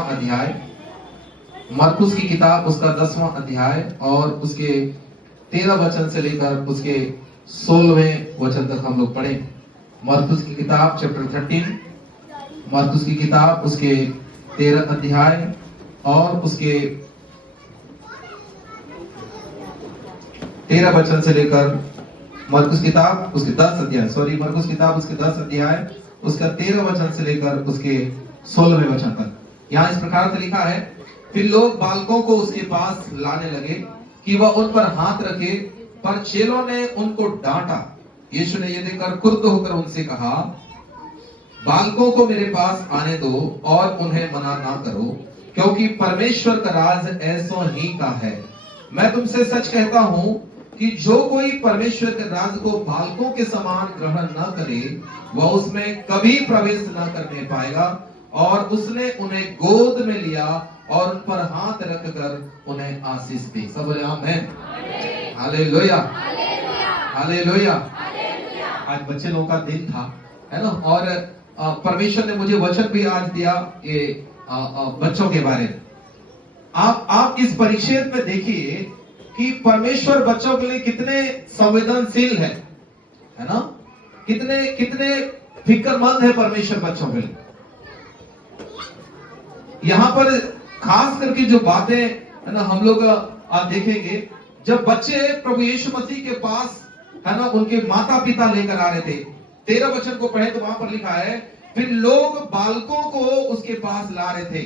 11वां अध्याय, मरकुस की किताब उसका 10वां अध्याय और उसके 13 वचन से लेकर उसके 16वें वचन तक हम लोग पढ़े। मरकुस की किताब चैप्टर 13, मरकुस की किताब उसके 13 अध्याय और उसके 13 वचन से लेकर मरकुस किताब उसके 10 अध्याय, मरकुस किताब उसके 10 अध्याय उसका 13 वचन से लेकर उसके 16वें वचन तक। यहाँ इस प्रकार से लिखा है, फिर लोग बालकों को उसके पास लाने लगे कि वह उन पर हाथ रखे, पर चेलों ने उनको डांटा। यीशु ने यह देखकर क्रुद्ध होकर उनसे कहा, बालकों को मेरे पास आने दो और उन्हें मना ना करो, क्योंकि परमेश्वर का राज ऐसो ही का है। मैं तुमसे सच कहता हूं कि जो कोई परमेश्वर के राज को बालकों के समान ग्रहण न करे, वह उसमें कभी प्रवेश न करने पाएगा। और उसने उन्हें गोद में लिया और उन पर हाथ रखकर उन्हें आशीष दी। सब बोले आमीन, हालेलुया, हालेलुया। आज बच्चे लोगों का दिन था, है ना, और परमेश्वर ने मुझे वचन भी आज दिया ये बच्चों के बारे में। आप इस परिच्छेद में देखिए कि परमेश्वर बच्चों के लिए कितने संवेदनशील है ना, कितने फिक्रमंद है परमेश्वर बच्चों के लिए। यहाँ पर खास करके जो बातें है ना हम लोग देखेंगे, जब बच्चे प्रभु यीशु मसीह के पास है ना उनके माता पिता लेकर आ रहे थे। 13 वचन को पढ़े तो वहां पर लिखा है, फिर लोग बालकों को उसके पास ला रहे थे,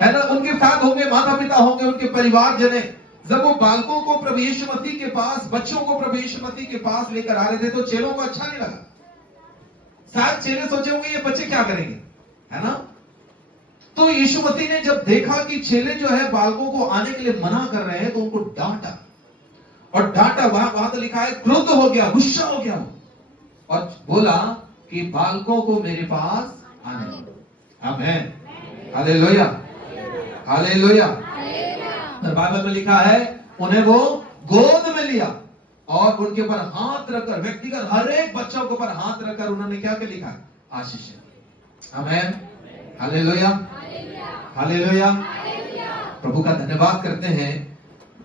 है ना, उनके साथ होंगे माता पिता होंगे, उनके परिवार जने। जब वो बालकों को प्रभु यीशु मसीह के पास, बच्चों को प्रभु यीशु मसीह के पास लेकर आ रहे थे, तो चेलों को अच्छा नहीं लगा। शायद चेले सोचे होंगे ये बच्चे क्या करेंगे, है ना। तो यीशु मसीह ने जब देखा कि चेले जो है बालकों को आने के लिए मना कर रहे हैं, तो उनको डांटा। और डांटा वहां तो लिखा है क्रुद्ध हो गया, गुस्सा हो गया और बोला कि बालकों को मेरे पास आने दो। आमीन, हालेलुया, हालेलुया। बाइबल में लिखा है, उन्हें वो गोद में लिया और उनके ऊपर हाथ रखकर, व्यक्तिगत हर एक बच्चों के ऊपर हाथ रखकर उन्होंने क्या क्या लिखा, आशीष। आमीन, हालेलुया, हालेलुया। प्रभु का धन्यवाद करते हैं।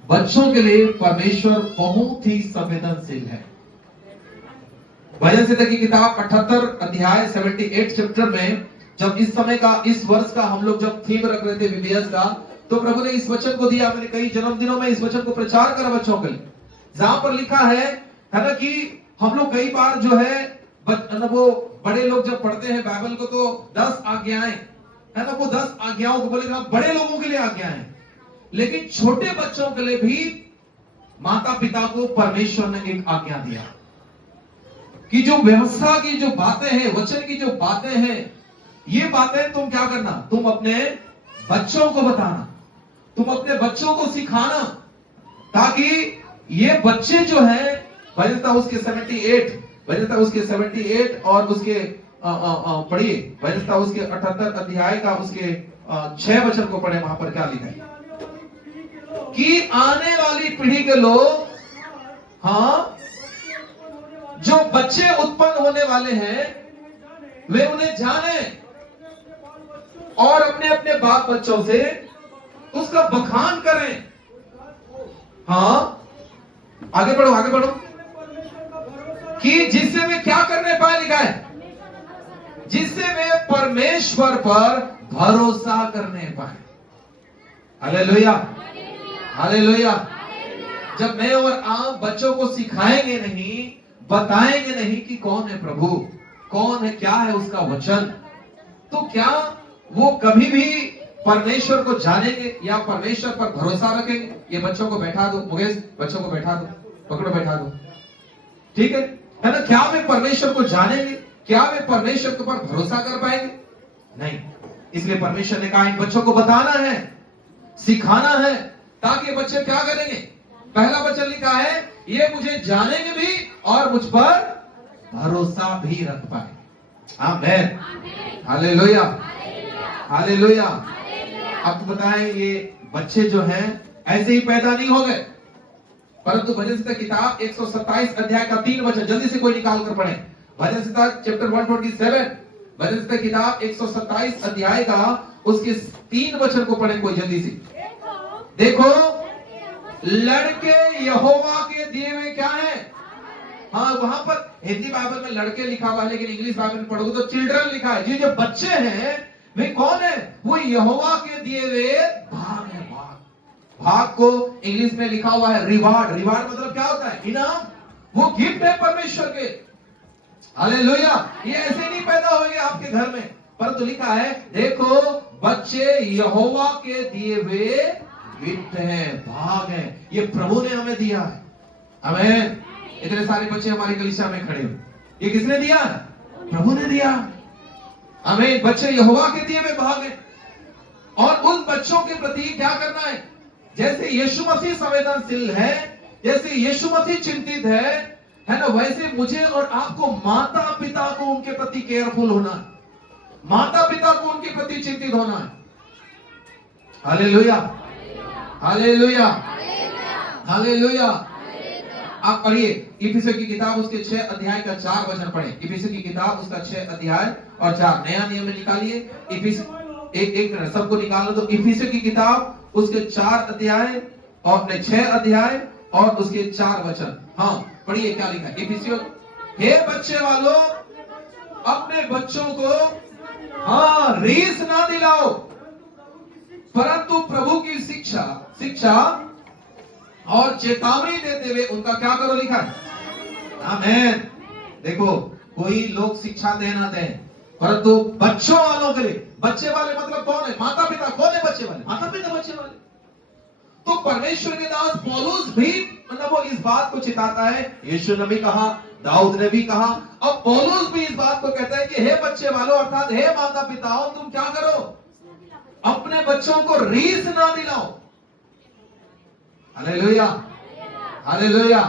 बच्चों के लिए परमेश्वर बहुत ही संवेदनशील है। भजन संहिता की किताब 78 अध्याय 78 चैप्टर में, जब इस समय का, इस वर्ष का हम लोग जब थीम रख रहे थे VBS का, तो प्रभु ने इस वचन को दिया। मैंने कई जन्मदिनों में इस वचन को प्रचार करा बच्चों के लिए, जहां पर लिखा है ना कि हम लोग कई बार जो है वो बड़े लोग जब पढ़ते हैं बाइबल को, तो 10 आज्ञाएं, है ना, वो 10 आज्ञाओं को बोले बड़े लोगों के लिए आज्ञाएं, लेकिन छोटे बच्चों के लिए भी माता पिता को परमेश्वर ने एक आज्ञा दिया कि जो व्यवस्था की जो बातें हैं, वचन की जो बातें हैं, ये बातें तुम क्या करना, तुम अपने बच्चों को बताना, तुम अपने बच्चों को सिखाना, ताकि ये बच्चे जो हैं, भजन उसके 78, भजन उसके 78 और उसके पढ़िए, भजन उसके 78 अध्याय का उसके 6 वचन को पढ़े। वहां पर क्या लिखा है कि आने वाली पीढ़ी के लोग, हाँ, जो बच्चे उत्पन्न होने वाले हैं, वे उन्हें जाने और अपने अपने बाप बच्चों से उसका बखान करें। हाँ, आगे बढ़ो, आगे बढ़ो। कि जिससे वे क्या करने पाए, लिखा है, जिससे वे परमेश्वर पर भरोसा करने पाए। Hallelujah, hallelujah. जब मैं और आप बच्चों को सिखाएंगे नहीं, बताएंगे नहीं कि कौन है प्रभु, कौन है, क्या है उसका वचन, तो क्या वो कभी भी परमेश्वर को जानेंगे या परमेश्वर पर भरोसा रखेंगे? ये बच्चों को बैठा दो, मुकेश बच्चों को बैठा दो, पकड़ो, बैठा दो, ठीक है ना। क्या वे परमेश्वर को जानेंगे? क्या वे परमेश्वर के ऊपर भरोसा कर पाएंगे? नहीं। इसलिए परमेश्वर ने कहा इन बच्चों को बताना है, सिखाना है, ताकि बच्चे क्या करेंगे। पहला वचन लिखा है, ये मुझे जानेंगे भी और मुझ पर भरोसा भी रख पाए। आमीन, हालेलुया, हालेलुया। अब बताएं, ये बच्चे जो हैं ऐसे ही पैदा नहीं हो गए, परंतु भजन संहिता किताब 127 अध्याय का 3 वचन जल्दी से कोई निकाल कर पढ़े। भजन संहिता चैप्टर 127, भजन संहिता किताब 127 अध्याय का उसके 3 वचन को पढ़े कोई जल्दी से। देखो लड़के यहोवा के दिए हुए क्या है। हाँ वहां पर हिंदी बाइबल में लड़के लिखा हुआ है, लेकिन इंग्लिश बाइबल में पढ़ोगे तो चिल्ड्रन लिखा है। जो बच्चे हैं वे कौन है, वो यहोवा के दिए हुए भाग है। भाग को इंग्लिश में लिखा हुआ है रिवार्ड। रिवार्ड मतलब क्या होता है, इनाम, वो गिफ्ट है परमेश्वर के। हालेलुया। ये ऐसे नहीं पैदा होंगे आपके घर में, परंतु लिखा है देखो बच्चे यहोवा के दिए हुए गिफ्ट हैं, भाग हैं, ये प्रभु ने हमें दिया है। आमीन। इतने सारे बच्चे हमारी कलीसिया में खड़े हो, ये किसने दिया, प्रभु ने दिया। आमीन। बच्चे यहोवा के दिए हुए भाग हैं, और उन बच्चों के प्रति क्या करना है, जैसे यीशु मसीह संवेदनशील है, जैसे यीशु मसीह चिंतित है ना, वैसे मुझे और आपको माता पिता को उनके प्रति केयरफुल होना है, माता पिता को उनके प्रति चिंतित होना है। Hallelujah, hallelujah, hallelujah. आप पढ़िए इफिसियों की किताब उसके 6 अध्याय का 4 वचन पढ़े। इफिसियों की किताब उसका 6 अध्याय और 4 नया नियम में निकालिए। एक मिनट सबको निकालो तो इफिसियों की किताब उसके 4 अध्याय और 6 अध्याय और उसके 4 वचन। हाँ पढ़िए क्या लिखा है इफिसियों। हे बच्चे वालों अपने बच्चों को हाँ रीस ना दिलाओ, परंतु प्रभु की शिक्षा और चेतावनी देते हुए उनका क्या करो लिखा है। आमीन। देखो कोई लोग शिक्षा देना दें, परंतु बच्चों वालों के लिए, बच्चे वाले मतलब कौन है, माता पिता। कौन है बच्चे वाले, माता पिता बच्चे वाले। तो परमेश्वर के दास पौलुस भी मतलब वो इस बात को चिताता है, यीशु ने भी कहा, दाऊद ने भी कहा, अब पौलुस भी इस बात को कहता है कि हे बच्चे वालों अर्थात हे माता पिताओं तुम क्या करो, अपने बच्चों को रीस ना दिलाओ। Hallelujah, hallelujah.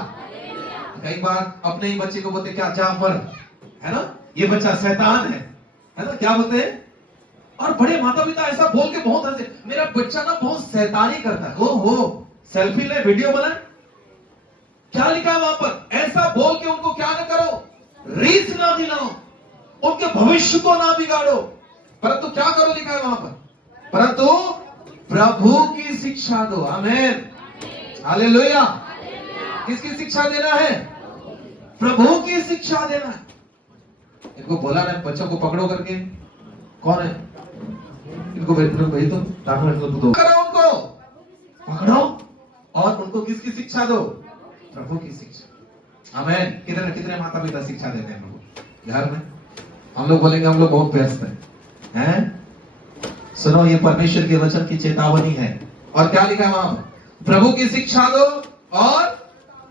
कई बार अपने ही बच्चे को बोलते क्या जाफर है ना, ये बच्चा शैतान है ना, क्या बोलते हैं। और बड़े माता पिता ऐसा बोल के बहुत हंसते, मेरा बच्चा ना बहुत शैतानी करता है। हो सेल्फी ले, वीडियो बनाए, क्या लिखा है वहां पर, ऐसा बोल के उनको क्या ना करो, रीस ना दिलाओ, उनके भविष्य को ना बिगाड़ो, परंतु क्या करो लिखा है वहां पर, परंतु प्रभु की शिक्षा दो। आमीन, हालेलुया। किसकी शिक्षा देना है, प्रभु की शिक्षा देना है। इनको बोला ना बच्चों को पकड़ो करके, कौन है इनको भेज दो, करो उनको पकड़ो और उनको किसकी शिक्षा दो, प्रभु की शिक्षा। आमीन। कितने कितने माता पिता शिक्षा देते हैं प्रभु घर में। हम लोग बोलेंगे हम लोग बहुत व्यस्त हैं। सुनो ये परमेश्वर के वचन की चेतावनी है। और क्या लिखा है वहां पर, प्रभु की शिक्षा दो और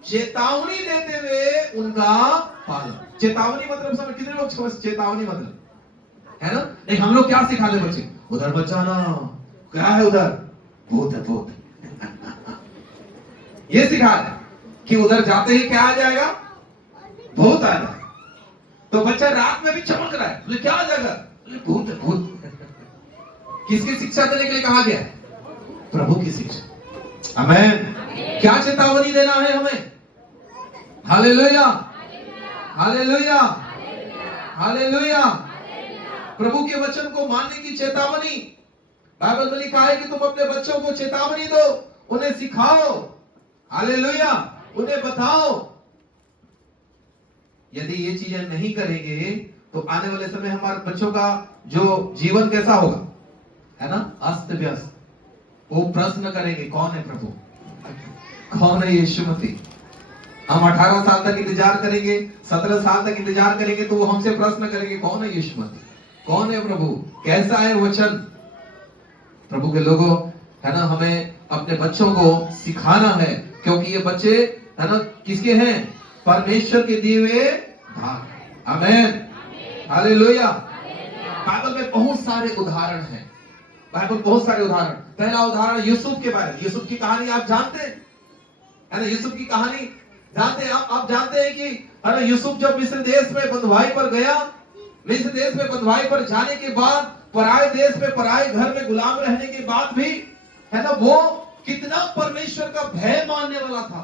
चेतावनी देते हुए उनका पालन। चेतावनी मतलब समझ, कितने लोग समझ चेतावनी मतलब है ना। नहीं हम लोग क्या सिखाते बच्चे, उधर मत जाना, क्या है उधर, भूत है भूत। ये सिखाते कि उधर जाते ही क्या आ जाएगा, भूत आ जाएगा। तो बच्चा रात में भी चमक रहा है, बोले क्या आ जाएगा, बोले भूत है भूत। किसकी शिक्षा देने के लिए कहा गया है, प्रभु की शिक्षा। आमीन। क्या चेतावनी देना है हमें, हालेलुया, हालेलुया, हालेलुया। प्रभु के वचन को मानने की चेतावनी। बाइबल में लिखा है कि तुम अपने बच्चों को चेतावनी दो, उन्हें सिखाओ, हालेलुया, उन्हें बताओ। यदि ये चीजें नहीं करेंगे तो आने वाले समय हमारे बच्चों का जो जीवन कैसा होगा, है ना, अस्त व्यस्त। वो प्रश्न करेंगे कौन है प्रभु, कौन है यीशु मसीह। हम 18 साल तक इंतजार करेंगे, 17 साल तक इंतजार करेंगे, तो वो हमसे प्रश्न करेंगे कौन है यीशु मसीह, कौन है प्रभु, कैसा है वचन। प्रभु के लोगों है ना, हमें अपने बच्चों को सिखाना है, क्योंकि ये बच्चे है ना किसके हैं, परमेश्वर के दिए हुए भाग। आमीन, हालेलुया। बाइबल में बहुत सारे उदाहरण हैं, बाइबल बहुत सारे उदाहरण। पहला उदाहरण यूसुफ के बारे में। यूसुफ की कहानी आप जानते हैं, है ना, यूसुफ की कहानी जानते हैं आप जानते हैं कि है ना, यूसुफ जब मिस्र देश में बंधुआई पर गया, मिस्र देश में बंधुआई पर जाने के बाद, पराये देश में पराये घर में गुलाम रहने के बाद भी है ना, वो कितना परमेश्वर का भय मानने वाला था,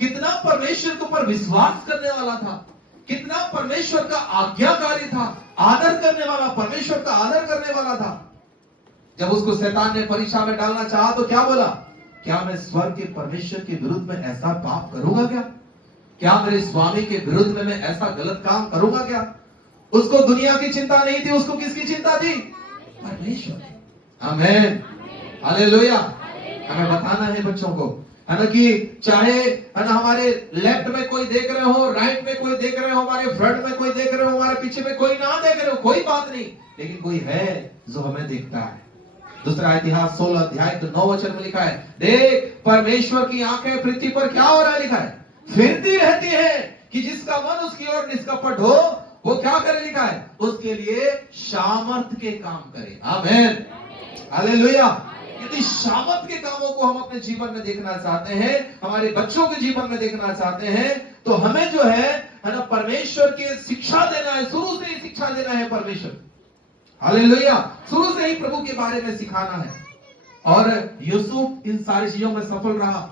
कितना परमेश्वर के ऊपर विश्वास करने वाला था, कितना परमेश्वर का आज्ञाकारी था, आदर करने वाला, परमेश्वर का आदर करने वाला था। जब उसको शैतान ने परीक्षा में डालना चाहा तो क्या बोला? क्या मैं स्वर्ग के परमेश्वर के विरुद्ध में ऐसा पाप करूंगा क्या? क्या मेरे स्वामी के विरुद्ध में मैं ऐसा गलत काम करूंगा क्या? उसको दुनिया की चिंता नहीं थी, उसको किसकी चिंता थी? परमेश्वर। आमीन, हालेलुया। हमें बताना है बच्चों को, है ना, कि चाहे, है ना, हमारे लेफ्ट में कोई देख रहे हो, राइट में कोई देख रहे हो, हमारे फ्रंट में कोई देख रहे हो, हमारे पीछे में कोई ना देख रहे हो, कोई बात नहीं, लेकिन कोई है जो हमें देखता है। दूसरा इतिहास 16 अध्याय 9 वचन में लिखा है, देख परमेश्वर की आंखें पृथ्वी पर क्या हो रहा है, लिखा है, फिरती रहती है कि जिसका मन उसकी ओर निष्कपट हो वो क्या करे, लिखा है, उसके लिए सामर्थ के काम करे। आमीन, हालेलुया। यदि सामर्थ के कामों को हम अपने जीवन में देखना चाहते हैं, हमारे बच्चों के जीवन में देखना चाहते हैं, तो हमें जो है ना, परमेश्वर की शिक्षा देना है, शुरू से ही शिक्षा देना है परमेश्वर। हालेलुया, शुरू से ही प्रभु के बारे में सिखाना है। और यूसुफ इन सारी चीजों में सफल रहा,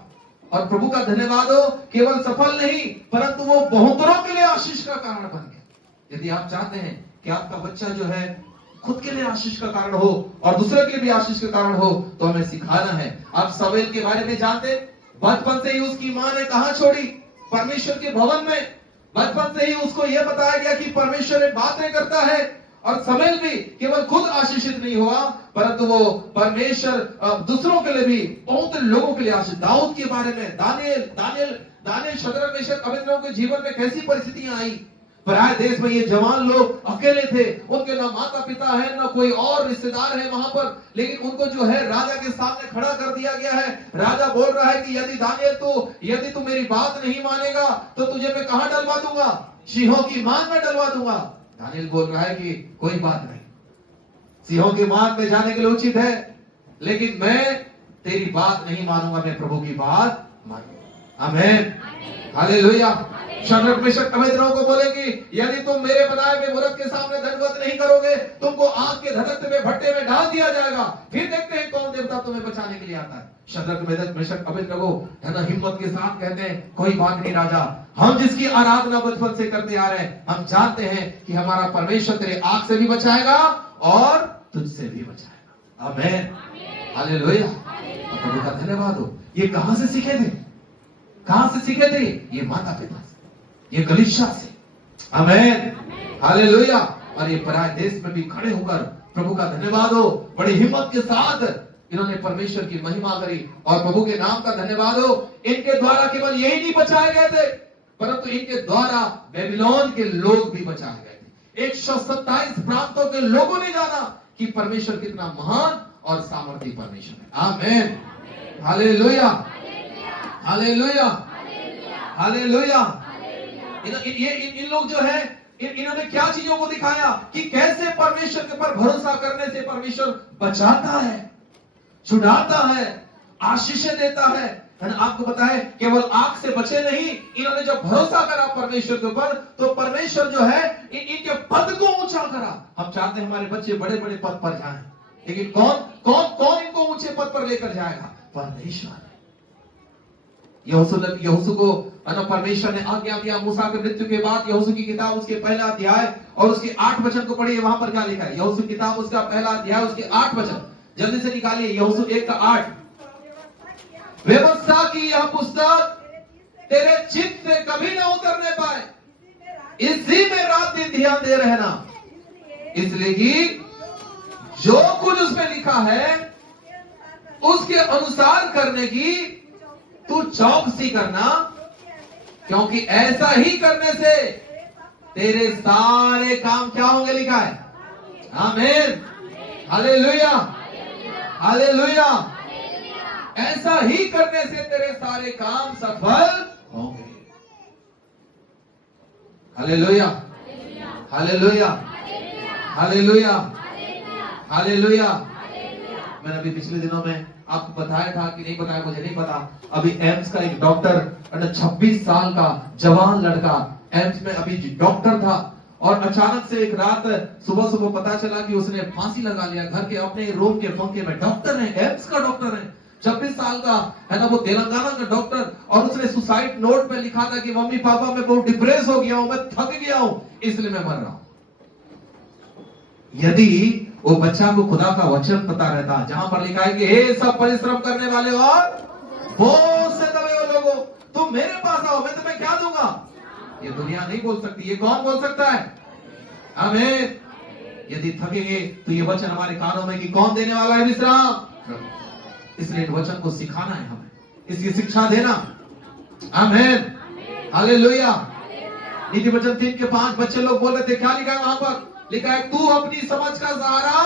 और प्रभु का धन्यवाद हो, केवल सफल नहीं परंतु वो बहुतरों के लिए आशीष का कारण बन गया। यदि आप चाहते हैं कि आपका बच्चा जो है खुद के लिए आशीष का कारण हो और दूसरे के लिए भी आशीष का कारण हो, तो हमें सिखाना है। आप शमूएल के बारे में जानते, बचपन से ही उसकी मां ने कहां छोड़ी? परमेश्वर के भवन में। बचपन से ही उसको यह बताया गया कि परमेश्वर एक बातें करता है। और शमूएल भी केवल खुद आशीषित नहीं हुआ परंतु वो परमेश्वर दूसरों के लिए भी, बहुत लोगों के लिए आशीष। दाऊद के बारे में, दानियल शद्रक मेशक अबेदनगो के जीवन में कैसी परिस्थितियां आई। पराये देश में ये जवान लोग अकेले थे, उनके ना माता पिता है ना कोई और रिश्तेदार है वहां पर, लेकिन उनको जो है राजा के सामने खड़ा कर दिया गया है। राजा बोल रहा है कि यदि तू मेरी बात नहीं मानेगा तो तुझे मैं कहां डलवा दूंगा? सिंहों की मान में डलवा दूंगा। दानियल बोल रहा है कि कोई बात नहीं, सिंहों की मान में जाने के लिए उचित है, लेकिन मैं तेरी बात नहीं मानूंगा, मैं प्रभु की बात मानूंगा। आमीन, हालेलुया। शद्रक मेशक अबेदनगो को बोले कि यदि तुम मेरे बनाए हुए मूरत के सामने दंडवत नहीं करोगे, तुमको आग के धधकते हुए भट्टे में डाल दिया जाएगा, फिर देखते हैं कौन देवता तुम्हें बचाने के लिए आता है। शद्रक मेशक अबेदनगो, है ना, हिम्मत के साथ कहते हैं, कोई बात नहीं राजा, हम जिसकी आराधना बचपन से करते आ रहे हैं, हम जानते हैं कि हमारा परमेश्वर तेरे आग से भी बचाएगा और तुझसे भी बचाएगा। आमीन, हालेलुया। प्रभु का धन्यवाद हो। ये कहां से सीखे थे? कहां से सीखे थे? ये माता पिता से, ये कलीसिया से। आमीन, हालेलुया। और ये पराये देश में भी खड़े होकर प्रभु का धन्यवाद हो, बड़ी हिम्मत के साथ इन्होंने परमेश्वर की महिमा करी और प्रभु के नाम का धन्यवाद हो। इनके द्वारा केवल यही नहीं बचाए गए थे परंतु इनके द्वारा बेबीलोन के लोग भी बचाए गए थे। 127 प्रांतों के लोगों ने जाना कि परमेश्वर कितना महान और सामर्थी परमेश्वर है। आमीन, हालेलुया, हालेलुया, हालेलुया। इन लोग जो है, इन्होंने क्या चीजों को दिखाया कि कैसे परमेश्वर के ऊपर भरोसा करने से परमेश्वर बचाता है, छुड़ाता है, आशीष देता है। आपको पता है, केवल आग से बचे नहीं, इन्होंने जब भरोसा करा परमेश्वर के ऊपर तो परमेश्वर जो है इनके पद को ऊंचा करा। हम चाहते हैं हमारे बच्चे बड़े बड़े पद पर जाएं, लेकिन कौन इनको ऊंचे पद पर लेकर जाएगा? परमेश्वर। यहोशू को परमेश्वर ने आज्ञा दिया। मूसा के मृत्यु के बाद यहोशू की किताब उसके पहला अध्याय और उसके 8 वचन को पढ़िए। वहां पर क्या लिखा है? यहोशू किताब उसका पहला अध्याय उसके 8 वचन जल्दी से निकालिए। यहोशू 1 का 8। व्यवस्था की यह पुस्तक तेरे चित्त से कभी न उतरने पाए, इसी में रात दिन ध्यान दे रहना, इसलिए कि जो कुछ उसमें लिखा है उसके अनुसार करने की तू चौकसी करना, क्योंकि ऐसा ही करने से तेरे सारे काम क्या होंगे, लिखा है। आमीन, हालेलुया, हालेलुया। ऐसा ही करने से तेरे सारे काम सफल होंगे। Hallelujah, hallelujah, hallelujah, hallelujah. मैंने अभी पिछले दिनों में आपको बताया था कि नहीं बताया मुझे नहीं पता। अभी एम्स का एक डॉक्टर 26 साल का जवान लड़का एम्स में अभी डॉक्टर था और अचानक से एक रात सुबह सुबह पता चला कि उसने फांसी लगा लिया घर के अपने रूम के पंखे में। डॉक्टर है, एम्स का डॉक्टर है, 26 साल का है ना, वो तेलंगाना का डॉक्टर। और उसने सुसाइड नोट पे लिखा था कि मम्मी पापा मैं बहुत डिप्रेस हो गया हूं, मैं थक गया हूं, इसलिए मैं मर रहा हूं। यदि वो बच्चा को खुदा का वचन पता रहता, जहां पर लिखा है कि हे सब परिश्रम करने वाले और बोझ से दबे हुए लोगों, तुम मेरे पास आओ, मैं तुम्हें क्या दूंगा। ये दुनिया नहीं बोल सकती, ये कौन बोल सकता है? आमीन। यदि थकेंगे तो ये वचन हमारे कानों में कि कौन देने वाला है विश्राम। इसलिए वचन को सिखाना है हमें, इसकी शिक्षा देना। आमीन, हालेलुया। नीति वचन 3 के 5 बच्चे लोग बोल रहे थे, क्या लिखा है वहां पर? लिखा है तू अपनी समझ का सहारा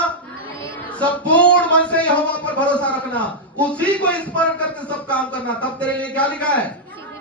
संपूर्ण मन से यहोवा पर भरोसा रखना, उसी को स्मरण करके सब काम करना, तब तेरे लिए क्या लिखा है?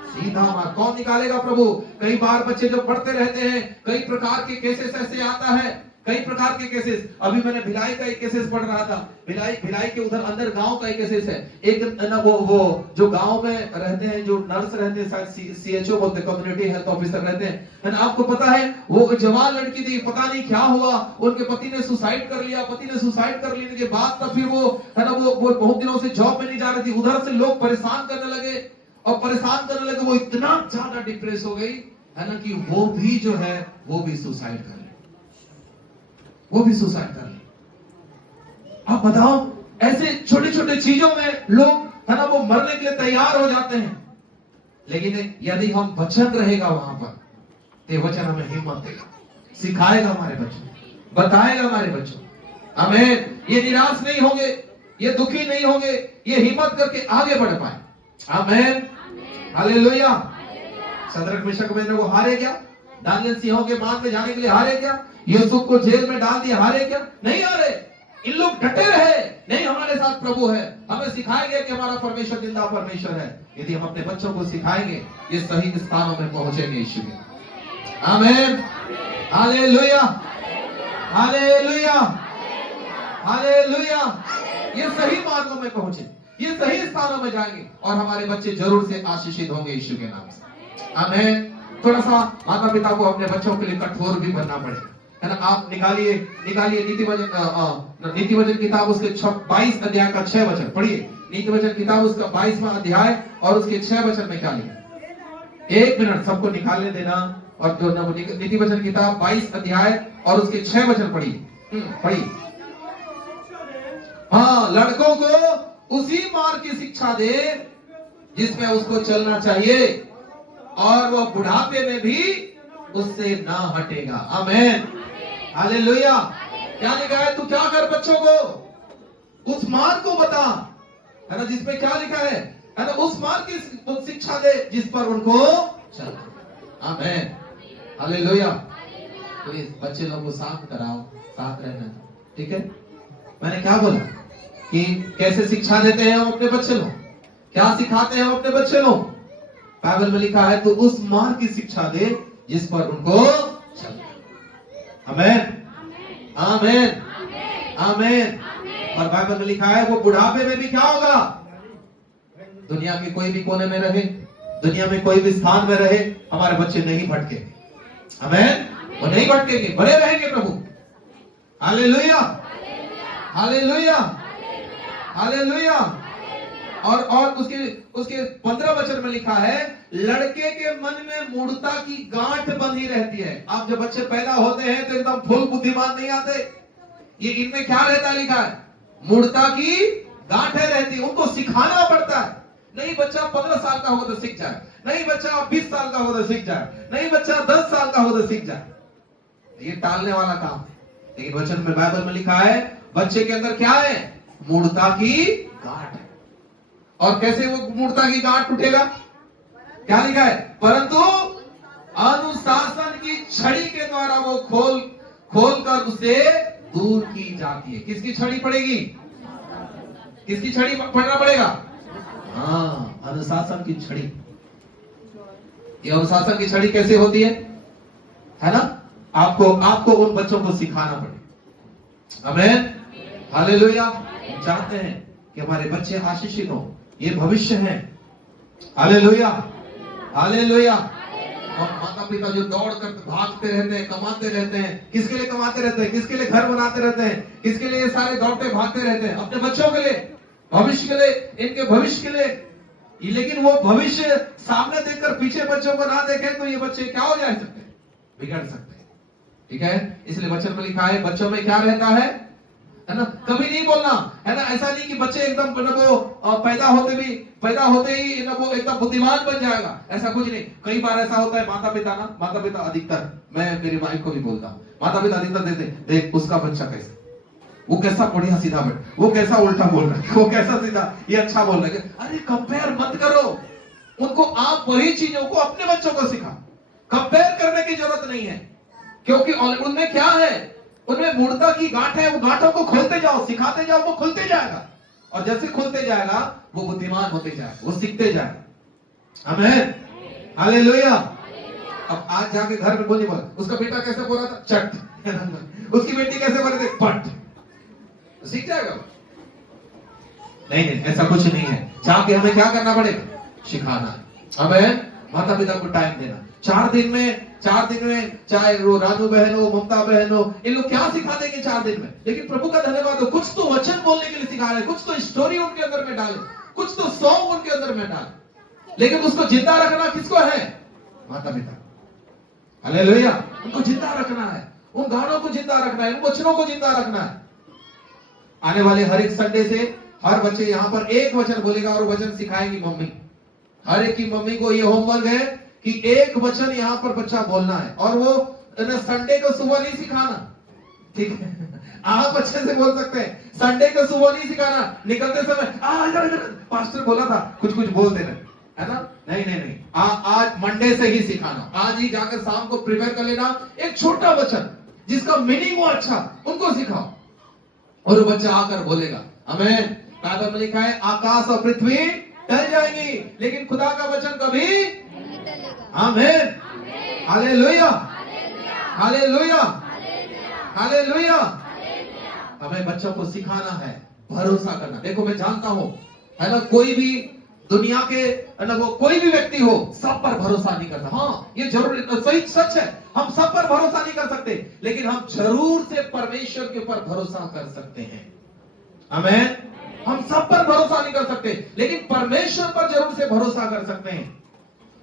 सीधा मार्ग। कौन निकालेगा प्रभु? कई बार बच्चे जो पढ़ते रहते हैं, कई प्रकार के केसेस ऐसे आता है, कई प्रकार के केसेस। अभी मैंने भिलाई का एक केसेस पढ़ रहा था, भिलाई के उधर अंदर गांव का एक केसेस है। एक ना वो जो गांव में रहते हैं, जो नर्स रहते हैं, शायद CHO बोलते हैं, कम्युनिटी हेल्थ ऑफिसर रहते हैं। आपको पता है वो जवान लड़की थी, पता नहीं क्या हुआ, उनके पति ने सुसाइड कर लिया। पति ने सुसाइड कर लेने के बाद तब फिर वो है ना, वो बहुत दिनों से जॉब में नहीं जा रही थी। उधर से लोग परेशान करने लगे, और परेशान करने लगे, वो इतना ज्यादा डिप्रेस हो गई है ना, कि वो भी जो है वो भी सुसाइड कर ले, वो भी सुसाइड कर ले। आप बताओ, ऐसे छोटे छोटे चीजों में लोग है ना वो मरने के लिए तैयार हो जाते हैं। लेकिन यदि हम वचन रहेगा वहां पर, तो वचन हमें हिम्मत देगा, सिखाएगा हमारे बच्चों, बताएगा हमारे बच्चों। हमें ये निराश नहीं होंगे, ये दुखी नहीं होंगे, ये हिम्मत करके आगे बढ़ पाए। आमीन, हालेलुया। सदरक मिशक को हारे क्या? दानियल सिंहों के बांध में जाने के लिए हारे क्या? यूसुफ को जेल में डाल दिया, हारे क्या? नहीं हारे। इन लोग डटे रहे, नहीं हमारे साथ प्रभु है, हमें सिखाया गया कि हमारा परमेश्वर जिंदा परमेश्वर है। यदि हम अपने बच्चों को सिखाएंगे, ये सही स्थानों में पहुंचेंगे यीशु के। आमीन, हालेलुया, हालेलुया, हालेलुया। ये सही मार्गों में पहुंचे, ये सही स्थानों में जाएंगे, और हमारे बच्चे जरूर से आशीषित होंगे यीशु के नाम से। आमीन। थोड़ा सा माता पिता को अपने बच्चों के लिए कठोर भी बनना पड़ेगा, है ना। आप निकालिए नीति वचन किताब उसके 22 अध्याय का 6 वचन पढ़िए। नीति वचन किताब उसका 22वां अध्याय और उसके 6 वचन में क्या लिखा? 1 मिनट सबको निकालने देना, और जो नीति वचन किताब 22 अध्याय और उसके 6 वचन पढ़िए, पढ़िए। हाँ, लड़कों को उसी मार्ग की शिक्षा दे जिसमें उसको चलना चाहिए, और वह बुढ़ापे में भी उससे ना हटेगा। आमीन, हालेलुया। क्या लिखा है? तू क्या कर बच्चों को उस मार्ग को बता, है ना, जिसमें क्या लिखा है ना, उस मार्ग की शिक्षा दे जिस पर उनको चलना। आमीन, हालेलुया। तो इस बच्चे लोगों को साथ कराओ, साथ रहना, ठीक है। मैंने क्या बोला कि कैसे शिक्षा देते हैं हम अपने बच्चे लोग, क्या सिखाते हैं हम अपने बच्चे लोग? बाइबल में लिखा है तो उस मार्ग की शिक्षा दे जिस पर उनको चलना। आमीन, आमीन, आमीन। और बाइबल में लिखा है वो बुढ़ापे में भी क्या होगा? दुनिया के कोई भी कोने में रहे, दुनिया में कोई भी स्थान में रहे, हमारे बच्चे नहीं भटकेंगे। आमीन, वो नहीं भटकेंगे, बने रहेंगे प्रभु। Hallelujah, hallelujah, hallelujah. और उसके 15 वचन में लिखा है, लड़के के मन में मूढ़ता की गांठ बंधी रहती है। आप जब बच्चे पैदा होते हैं तो एकदम फुल बुद्धिमान नहीं आते, ये इनमें क्या रहता है? लिखा है मूढ़ता की गांठें रहती है, उनको सिखाना पड़ता है। नहीं बच्चा 15 साल का होगा तो सीख जाए, नहीं बच्चा 20 साल का होगा तो सीख जाए, नहीं बच्चा 10 साल का होगा तो सीख जाए। ये टालने वाला काम है। लेकिन वचन में, बाइबल में लिखा है बच्चे के अंदर क्या है? मूढ़ता की गांठ है। और कैसे वो मूढ़ता की गांठ टूटेगा? क्या लिखा है? परंतु अनुशासन की छड़ी के द्वारा वो खोल कर उसे दूर की जाती है। किसकी छड़ी पड़ेगी? किसकी छड़ी पड़ना पड़ेगा? हाँ, अनुशासन की छड़ी। ये अनुशासन की छड़ी कैसे होती है ना? आपको उन बच्चों को सिखाना पड़ेगा। आमीन, हालेलुया। चाहते हैं कि हमारे बच्चे आशीषित हो, ये भविष्य है। Hallelujah, hallelujah. और माता पिता जो दौड़ कर भागते रहते हैं, कमाते रहते हैं, किसके लिए कमाते रहते हैं? किसके लिए घर बनाते रहते हैं? किसके लिए ये सारे दौड़ते भागते रहते हैं? अपने बच्चों के लिए, भविष्य के लिए, इनके भविष्य के लिए। लेकिन वो भविष्य सामने देखकर पीछे बच्चों को ना देखें तो ये बच्चे क्या हो जा सकते हैं? बिगड़ सकते हैं। ठीक है, इसलिए वचन में लिखा है बच्चों में क्या रहता है? है ना, कभी नहीं बोलना, है ना। ऐसा नहीं कि बच्चे एकदम वो पैदा होते ही ना वो एकदम बुद्धिमान बन जाएगा, ऐसा कुछ नहीं। कई बार ऐसा होता है, माता पिता अधिकतर, मैं मेरी वाइफ को भी बोलता हूँ, माता पिता अधिकतर देते, देख उसका बच्चा कैसे, वो कैसा बढ़िया सीधा बैठ, वो कैसा उल्टा बोल रहा है, वो कैसा सीधा, ये अच्छा बोल रहा है। अरे कंपेयर मत करो उनको, आप वही चीजों को अपने बच्चों को सिखा, कंपेयर करने की जरूरत नहीं है, क्योंकि उनमें क्या है, उनमें मूर्ता की गांठ है, वो गांठों को खोलते जाओ, सिखाते जाओ, वो खुलते जाएगा, और जैसे खुलते जाएगा वो बुद्धिमान होते जाएगा, वो सीखते जाएगा। आमीन, हालेलुया। अब आज जाके घर में बोली बोला, उसका बेटा कैसे बोला था, चट उसकी बेटी कैसे बोले थे, पट, सीख जाएगा। नहीं नहीं, ऐसा कुछ नहीं है, जाके हमें क्या करना पड़ेगा, सिखाना। हमें माता पिता को टाइम देना, 4 दिन में चाहे वो राजू बहन हो, ममता बहन हो, इन लोग क्या सिखा देंगे 4 दिन में, लेकिन प्रभु का धन्यवाद हो, कुछ तो वचन बोलने के लिए सिखा रहे, कुछ तो स्टोरी उनके अंदर में डाले, कुछ तो सॉन्ग उनके अंदर में डाले, लेकिन उसको जिंदा रखना किसको है, माता पिता। हालेलुया, उनको जिंदा रखना है, उन गानों को जिंदा रखना है, उन वचनों को जिंदा रखना है। आने वाले हर एक संडे से हर बच्चे यहाँ पर एक वचन बोलेगा और वचन सिखाएंगी मम्मी। हर एक की मम्मी को ये होमवर्क है कि एक वचन यहाँ पर बच्चा बोलना है, और वो संडे को सुबह नहीं सिखाना, ठीक है, आप अच्छे से बोल सकते हैं, संडे को सुबह नहीं सिखाना, निकलते समय पास्टर बोला था कुछ बोल देना, है ना, नहीं, आज मंडे से ही सिखाना, आज ही जाकर शाम को प्रिपेयर कर लेना एक छोटा वचन जिसका मीनिंग हो अच्छा, उनको सिखाओ, और वो बच्चा आकर बोलेगा। आमीन। बाइबल में लिखा है, आकाश और पृथ्वी टल जाएंगी लेकिन खुदा का वचन कभी नहीं टलेगा। आमीन, हालेलुया, हालेलुया, हालेलुया। हमें बच्चों को सिखाना है, भरोसा करना। देखो मैं जानता हूं, है ना, कोई भी दुनिया के, है ना, वो कोई भी व्यक्ति हो, सब पर भरोसा नहीं करता। हाँ, ये जरूर सही सच है, हम सब पर भरोसा नहीं कर सकते, लेकिन हम जरूर से परमेश्वर के ऊपर भरोसा कर सकते हैं। आमीन। हम सब पर भरोसा नहीं कर सकते, लेकिन परमेश्वर पर जरूर से भरोसा कर सकते हैं।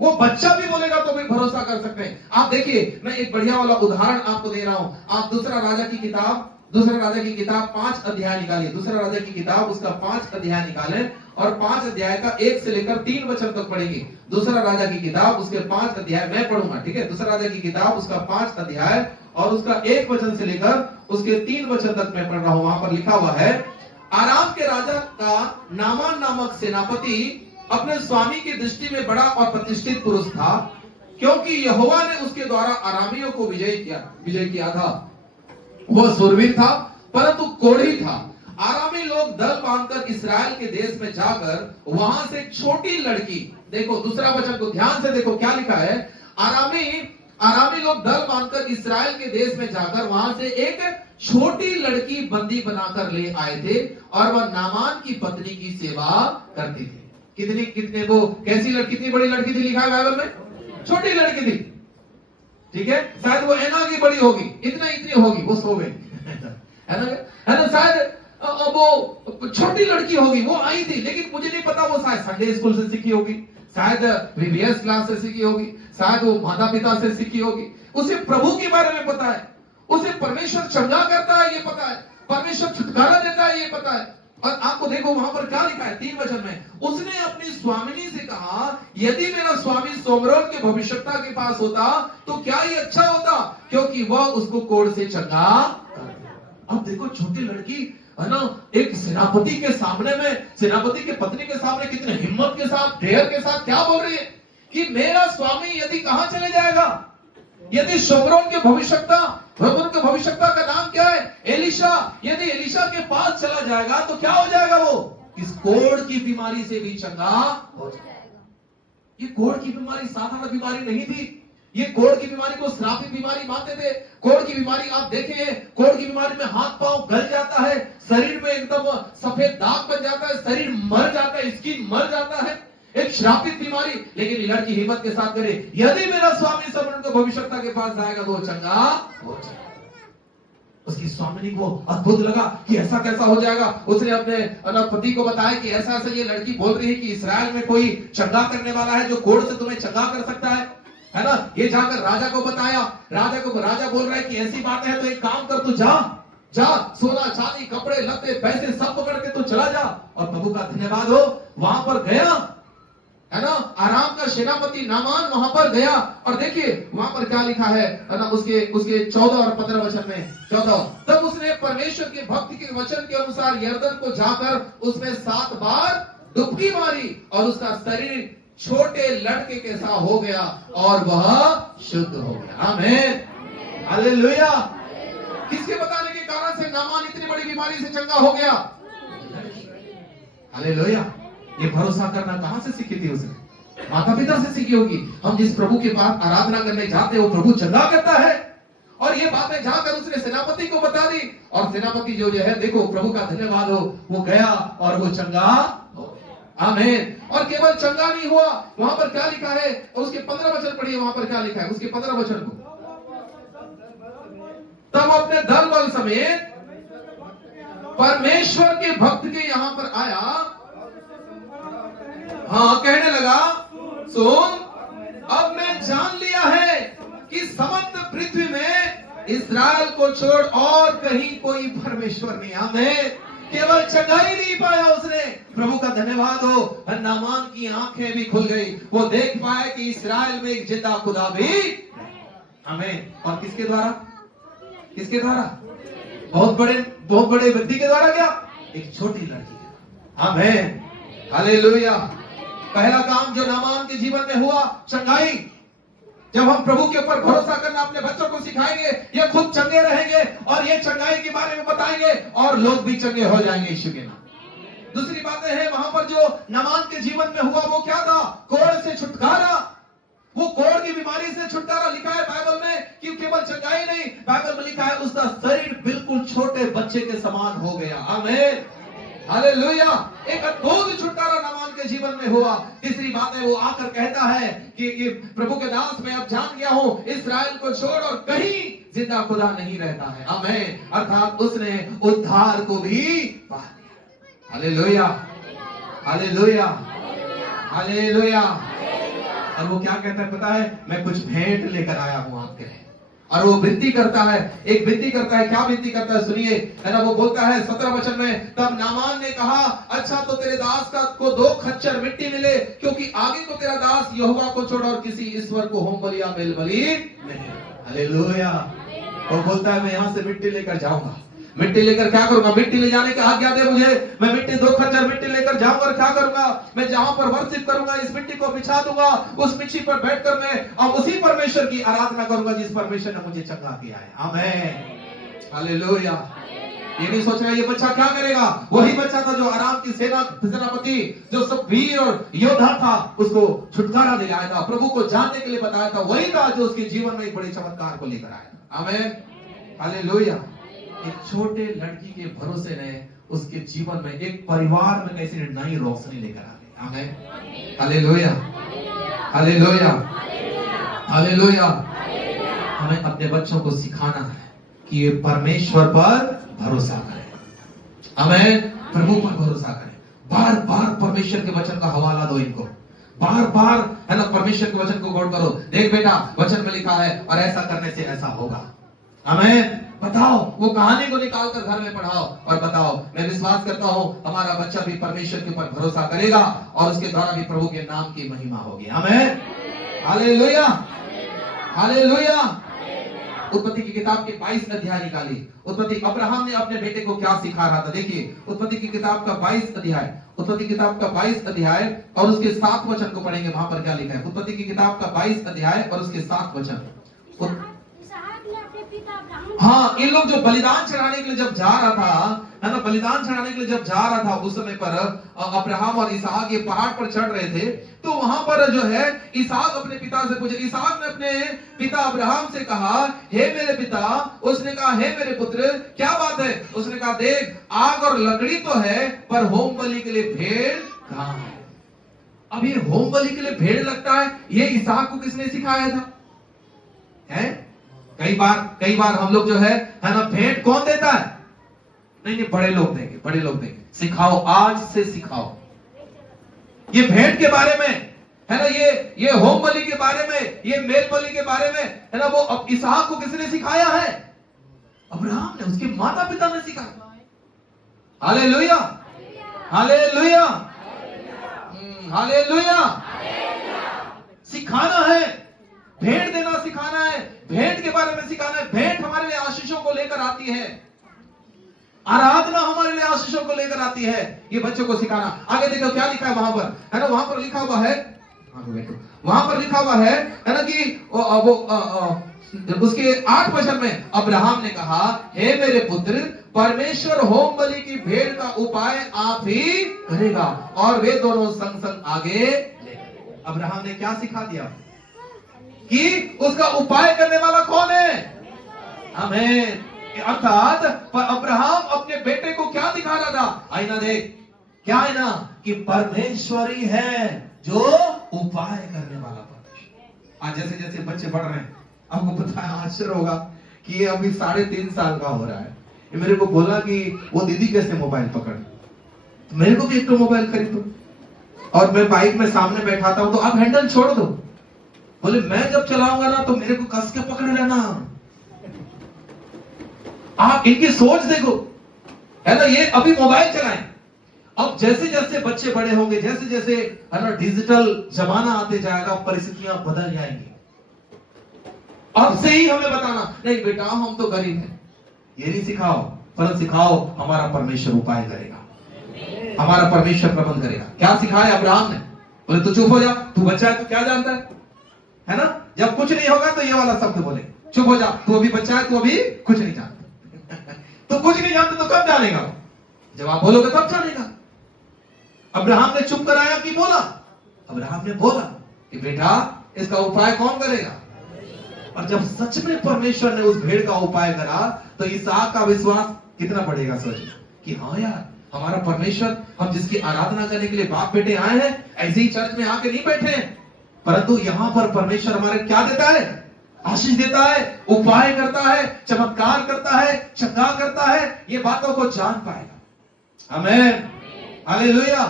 वो बच्चा भी बोलेगा तो भी भरोसा कर सकते हैं। आप देखिए, मैं एक बढ़िया वाला उदाहरण आपको दे रहा हूं। आप दूसरा राजा की किताब 5 अध्याय निकालिए। दूसरा राजा की किताब उसका 5 अध्याय निकालें और 5 अध्याय का 1 से लेकर 3 वचन तक पढ़ेंगे। दूसरा राजा की किताब उसके 5 अध्याय मैं पढ़ूंगा, ठीक है। दूसरा राजा की किताब उसका 5 अध्याय और उसका 1 वचन से लेकर उसके 3 वचन तक मैं पढ़ रहा हूं। वहां पर लिखा हुआ है, आराम के राजा का नामान नामक सेनापति अपने स्वामी की दृष्टि में बड़ा और प्रतिष्ठित पुरुष था, क्योंकि यहोवा ने उसके द्वारा आरामियों को विजय किया था। वह सूरवीर था परंतु कोढ़ी था। आरामी लोग दल बांधकर इस्राएल के देश में जाकर वहां से एक छोटी लड़की, देखो दूसरा वचन को ध्यान से देखो क्या लिखा है, आरामी लोग दल बांधकर इस्राएल के देश में जाकर वहां से एक छोटी लड़की बंदी बनाकर ले आए थे और वह नामान की पत्नी की सेवा करती थी। कितने वो कैसी लड़की, कितनी बड़ी लड़की थी, लिखा है बाइबल में, छोटी लड़की थी, ठीक है। शायद वो एना की बड़ी होगी, इतनी होगी, वो सो गई है ना, शायद वो छोटी लड़की होगी, वो आई थी, लेकिन मुझे नहीं पता वो शायद संडे स्कूल से सीखी होगी, शायद प्रीवियस क्लास से सीखी होगी, शायद वो माता पिता से सीखी होगी। उसे प्रभु के बारे में पता है, उसे परमेश्वर चंगा करता है ये पता है, परमेश्वर छुटकारा देता है ये पता है। और आपको देखो वहां पर क्या लिखा है 3 वचन में, उसने अपनी स्वामिनी से कहा, यदि मेरा स्वामी सोमरोन के भविष्यवक्ता के पास होता तो क्या ही अच्छा होता, क्योंकि वह उसको कोढ़ से चंगा। अब देखो छोटी लड़की, है ना, एक सेनापति के सामने में, सेनापति के पत्नी के सामने कितने हिम्मत के साथ, डेयर के साथ क्या बोल रही है कि मेरा स्वामी यदि कहां चले जाएगा, यदि सोमरोन के भविष्यवक्ता का नाम क्या है, एलिशा, यदि एलिशा के पास चला जाएगा तो क्या हो जाएगा, वो इस कोढ़ की बीमारी से भी चंगा हो जाएगा। ये कोढ़ की बीमारी साधारण बीमारी नहीं थी, ये कोढ़ की बीमारी को श्रापित बीमारी मानते थे। कोढ़ की बीमारी आप देखें, कोढ़ की बीमारी में हाथ पांव गल जाता है, शरीर में एकदम सफेद दाग बन जाता है, शरीर मर जाता है, स्किन मर जाता है, एक श्रापित बीमारी। लेकिन लड़की हिम्मत के साथ करे, यदि मेरा स्वामी सोमरोन के भविष्यवक्ता के पास जाएगा तो चंगा हो जाएगा। उसकी स्वामिनी को अद्भुत लगा कि ऐसा कैसा हो जाएगा। उसने अपने पति को बताया कि ऐसा ऐसा ये लड़की बोल रही है कि इस्राएल में कोई चंगा करने वाला है जो कोढ़ से तुम्हें चंगा कर सकता है ना। ये जाकर राजा को बताया, राजा बोल रहा है कि ऐसी बात है तो एक काम कर, तू जा, जा, सोना चांदी कपड़े लत्ते पैसे सब पकड़ के तू चला जा। और प्रभु का धन्यवाद हो, वहां पर गया, है ना, आराम का सेनापति नामान वहां पर गया। और देखिए वहां पर क्या लिखा है ना, उसके 14 और 15 वचन में। 14, तब उसने परमेश्वर के भक्त के वचन के अनुसार यरदन को जाकर उसमें 7 बार डुबकी मारी और उसका शरीर छोटे लड़के के सा हो गया और वह शुद्ध हो गया। आमीन, हालेलुया। किसके बताने के कारण से नामान इतनी बड़ी बीमारी से चंगा हो गया? हालेलुया। ये भरोसा करना कहां से सीखी थी उसने? माता पिता से सीखी होगी। हम जिस प्रभु के पास आराधना करने जाते हैं वो प्रभु चंगा करता है। और ये बातें जाकर उसने सेनापति को बता दी और सेनापति जो है, देखो प्रभु का धन्यवाद हो, वो गया और वो चंगा हो गया। आमीन। और केवल चंगा नहीं हुआ, वहां पर क्या लिखा है, उसके 15 वचन पढ़िए, वहां पर क्या लिखा है उसके 15 वचन को। तब अपने दल बल समेत परमेश्वर के भक्त के यहां पर आया, हाँ, कहने लगा, सुन, अब मैं जान लिया है कि समस्त पृथ्वी में इस्राएल को छोड़ और कहीं कोई परमेश्वर नहीं। आमीन। केवल चंगाई नहीं पाया उसने, प्रभु का धन्यवाद हो, नामान की आंखें भी खुल गई, वो देख पाया कि इस्राएल में एक जिंदा खुदा भी। आमीन। और किसके द्वारा? किसके द्वारा? बहुत बड़े व्यक्ति के द्वारा। क्या? एक छोटी लड़की के द्वारा। आमीन, हालेलुया। पहला काम जो नामान के जीवन में हुआ, चंगाई। जब हम प्रभु के ऊपर भरोसा करना अपने बच्चों को सिखाएंगे, ये खुद चंगे रहेंगे और ये चंगाई के बारे में बताएंगे और लोग भी चंगे हो जाएंगे यीशु के नाम। दूसरी बातें हैं वहां पर जो नामान के जीवन में हुआ, वो क्या था? कोढ़ से छुटकारा। वो कोढ़ की बीमारी से छुटकारा लिखा है बाइबल में कि केवल चंगाई नहीं, बाइबल में लिखा है उसका शरीर बिल्कुल छोटे बच्चे के समान हो गया। आमीन, हालेलुया। एक अद्भुत छुटकारा नामान के जीवन में हुआ। तीसरी बात है, वो आकर कहता है कि प्रभु के दास, मैं अब जान गया हूं इस्राएल को छोड़ और कहीं जिंदा खुदा नहीं रहता है। आमीन। अर्थात उसने उद्धार को भी पा लिया। Hallelujah, hallelujah, hallelujah. और वो क्या कहता है पता है? मैं कुछ भेंट लेकर आया हूं आपके लिए। और वो विनती करता है, एक विनती करता है। क्या विनती करता है सुनिए, है ना। वो बोलता है 17 वचन में, तब नामान ने कहा, अच्छा तो तेरे दास को 2 खच्चर मिट्टी मिले, क्योंकि आगे को तेरा दास यहोवा को छोड़ और किसी ईश्वर को होम बलि या मेल बलि नहीं। हालेलुया। वो बोलता है मैं यहां से मिट्टी लेकर जाऊंगा। मिट्टी लेकर क्या करूंगा? मिट्टी ले जाने का आज्ञा दे मुझे। मैं मिट्टी 2 खच्चर मिट्टी लेकर जाऊंगा और क्या करूंगा? मैं जहां पर वर्शिप करूंगा इस मिट्टी को बिछा दूंगा, उस मिट्टी पर बैठकर मैं अब उसी परमेश्वर की आराधना करूंगा जिस परमेश्वर ने मुझे चंगा किया है। आमीन, हालेलुया। ये नहीं सोच रहा ये बच्चा क्या करेगा? वही बच्चा था जो आराम की सेनापति, जो सब वीर और योद्धा था, उसको छुटकारा दिलाया था, प्रभु को जानने के लिए बताया था। वही था जो उसके जीवन में एक बड़े चमत्कार को लेकर आया था। आमीन, हालेलुया। एक छोटे लड़की के भरोसे ने उसके जीवन में, एक परिवार में कैसी नई रोशनी लेकर आ गई। आमीन, हालेलुया, हालेलुया, हालेलुया। हमें अपने बच्चों को सिखाना है कि ये परमेश्वर पर भरोसा करें। आमीन, प्रभु पर भरोसा करें। बार बार परमेश्वर के वचन का हवाला दो इनको। बार बार, है ना, परमेश्वर के वचन को गौर करो। देख बेटा, वचन में लिखा है और ऐसा करने से ऐसा होगा। आमीन। बताओ, वो कहानी को निकाल कर घर में पढ़ाओ और बताओ। मैं विश्वास करता हूं हमारा बच्चा भी परमेश्वर के ऊपर भरोसा करेगा और उसके द्वारा भी प्रभु के नाम की महिमा होगी। आमीन, हालेलुया, हालेलुया। उत्पत्ति की किताब के 22 अध्याय निकाली। उत्पत्ति, अब्राहम ने अपने बेटे को क्या सिखा रहा था? देखिए उत्पत्ति की किताब का 22 अध्याय, उत्पत्ति की किताब का 22 अध्याय और उसके 7 वचन को पढ़ेंगे। वहां पर क्या लिखा है? उत्पत्ति की किताब का 22 अध्याय और उसके 7 वचन। हाँ, इन लोग जो बलिदान चढ़ाने के लिए जब जा रहा था, है ना, बलिदान चढ़ाने के लिए जब जा रहा था, उस समय पर अब्राहम और इसहाक ये पहाड़ पर चढ़ रहे थे। तो वहां पर जो है इसहाक अपने पिता से पूछे। इसहाक ने अपने पिता अब्राहम से कहा, हे मेरे पिता। उसने कहा, हे मेरे पुत्र, क्या बात है? उसने कहा, देख, आग और लकड़ी तो है, पर होम बलि के लिए भेड़ कहां है? अब ये होम बलि के लिए भेड़ लगता है, ये इसहाक को किसने सिखाया था? है कई बार हम लोग जो है ना, भेंट कौन देता है? नहीं, बड़े लोग देंगे, बड़े लोग देंगे। सिखाओ, आज से सिखाओ। ये भेंट के बारे में, है ना, ये होम बलि के बारे में, ये मेल बलि के बारे में, है ना, वो अब इसहाक को किसने सिखाया है? अब्राहम ने, उसके माता पिता ने सिखाया। Hallelujah, hallelujah, hallelujah. सिखाना है, भेंट देना सिखाना है, भेंट के बारे में सिखाना है। भेंट हमारे लिए आशीषों को लेकर आती है, आराधना हमारे लिए आशीषों को लेकर आती है। ये बच्चों को सिखाना। आगे देखो क्या लिखा है वहां पर, है ना, वहां पर लिखा हुआ है, वहां पर लिखा हुआ है ना कि उसके 8 वचन में अब्राहम ने कहा, हे मेरे पुत्र, परमेश्वर होम बलि की भेड़ का उपाय आप ही करेगा। और वे दोनों संग संग आगे। अब्राहम ने क्या सिखा दिया कि उसका उपाय करने वाला कौन है? आमीन। अर्थात अब्राहम अपने बेटे को क्या दिखा रहा था? आईना देख, क्या है ना कि परमेश्वर ही है जो उपाय करने वाला परमेश्वर। आज जैसे जैसे बच्चे बढ़ रहे हैं, आपको पता है, आश्चर्य होगा कि ये अभी 3.5 साल का हो रहा है। ये मेरे को बोला कि वो दीदी कैसे मोबाइल पकड़, तो मेरे को भी एक तो मोबाइल खरीद दो, और मैं बाइक में सामने बैठाता हूं तो आप हैंडल छोड़ दो। बोले मैं जब चलाऊंगा ना तो मेरे को कस के पकड़े रहना। आप इनकी सोच देखो, है ना, ये अभी मोबाइल चलाएं। अब जैसे जैसे बच्चे बड़े होंगे, जैसे जैसे, है ना, डिजिटल जमाना आते जाएगा, परिस्थितियां बदल जाएंगी। अब से ही हमें बताना, नहीं बेटा हम तो गरीब हैं, ये नहीं सिखाओ, पर सिखाओ हमारा परमेश्वर उपाय करेगा, हमारा परमेश्वर प्रबंध करेगा। क्या सिखाया अब्राहम ने? बोले तू चुप हो जा, तू बच्चा है, तू क्या जानता है ना? जब कुछ नहीं होगा तो ये वाला शब्द बोले, चुप हो जा, तू अभी बच्चा है, तू अभी कुछ नहीं जानता। तो कुछ नहीं जानता तो कब जानेगा? जब आप बोलोगे तब जानेगा। अब्राहम ने चुप कराया कि बोला? अब्राहम ने बोला कि बेटा इसका उपाय कौन करेगा? और जब सच में परमेश्वर ने उस भेड़ का उपाय करा तो इसहाक का विश्वास कितना बढ़ेगा। सोचिए कि हाँ यार, हमारा परमेश्वर, हम जिसकी आराधना करने के लिए बाप बेटे आए हैं, ऐसे ही चर्च में आके नहीं बैठे हैं, परंतु यहां पर परमेश्वर हमारे क्या देता है? आशीष देता है, उपाय करता है, चमत्कार करता है, चंगा करता है। ये बातों को जान पाएगा। आमीन, हालेलुया।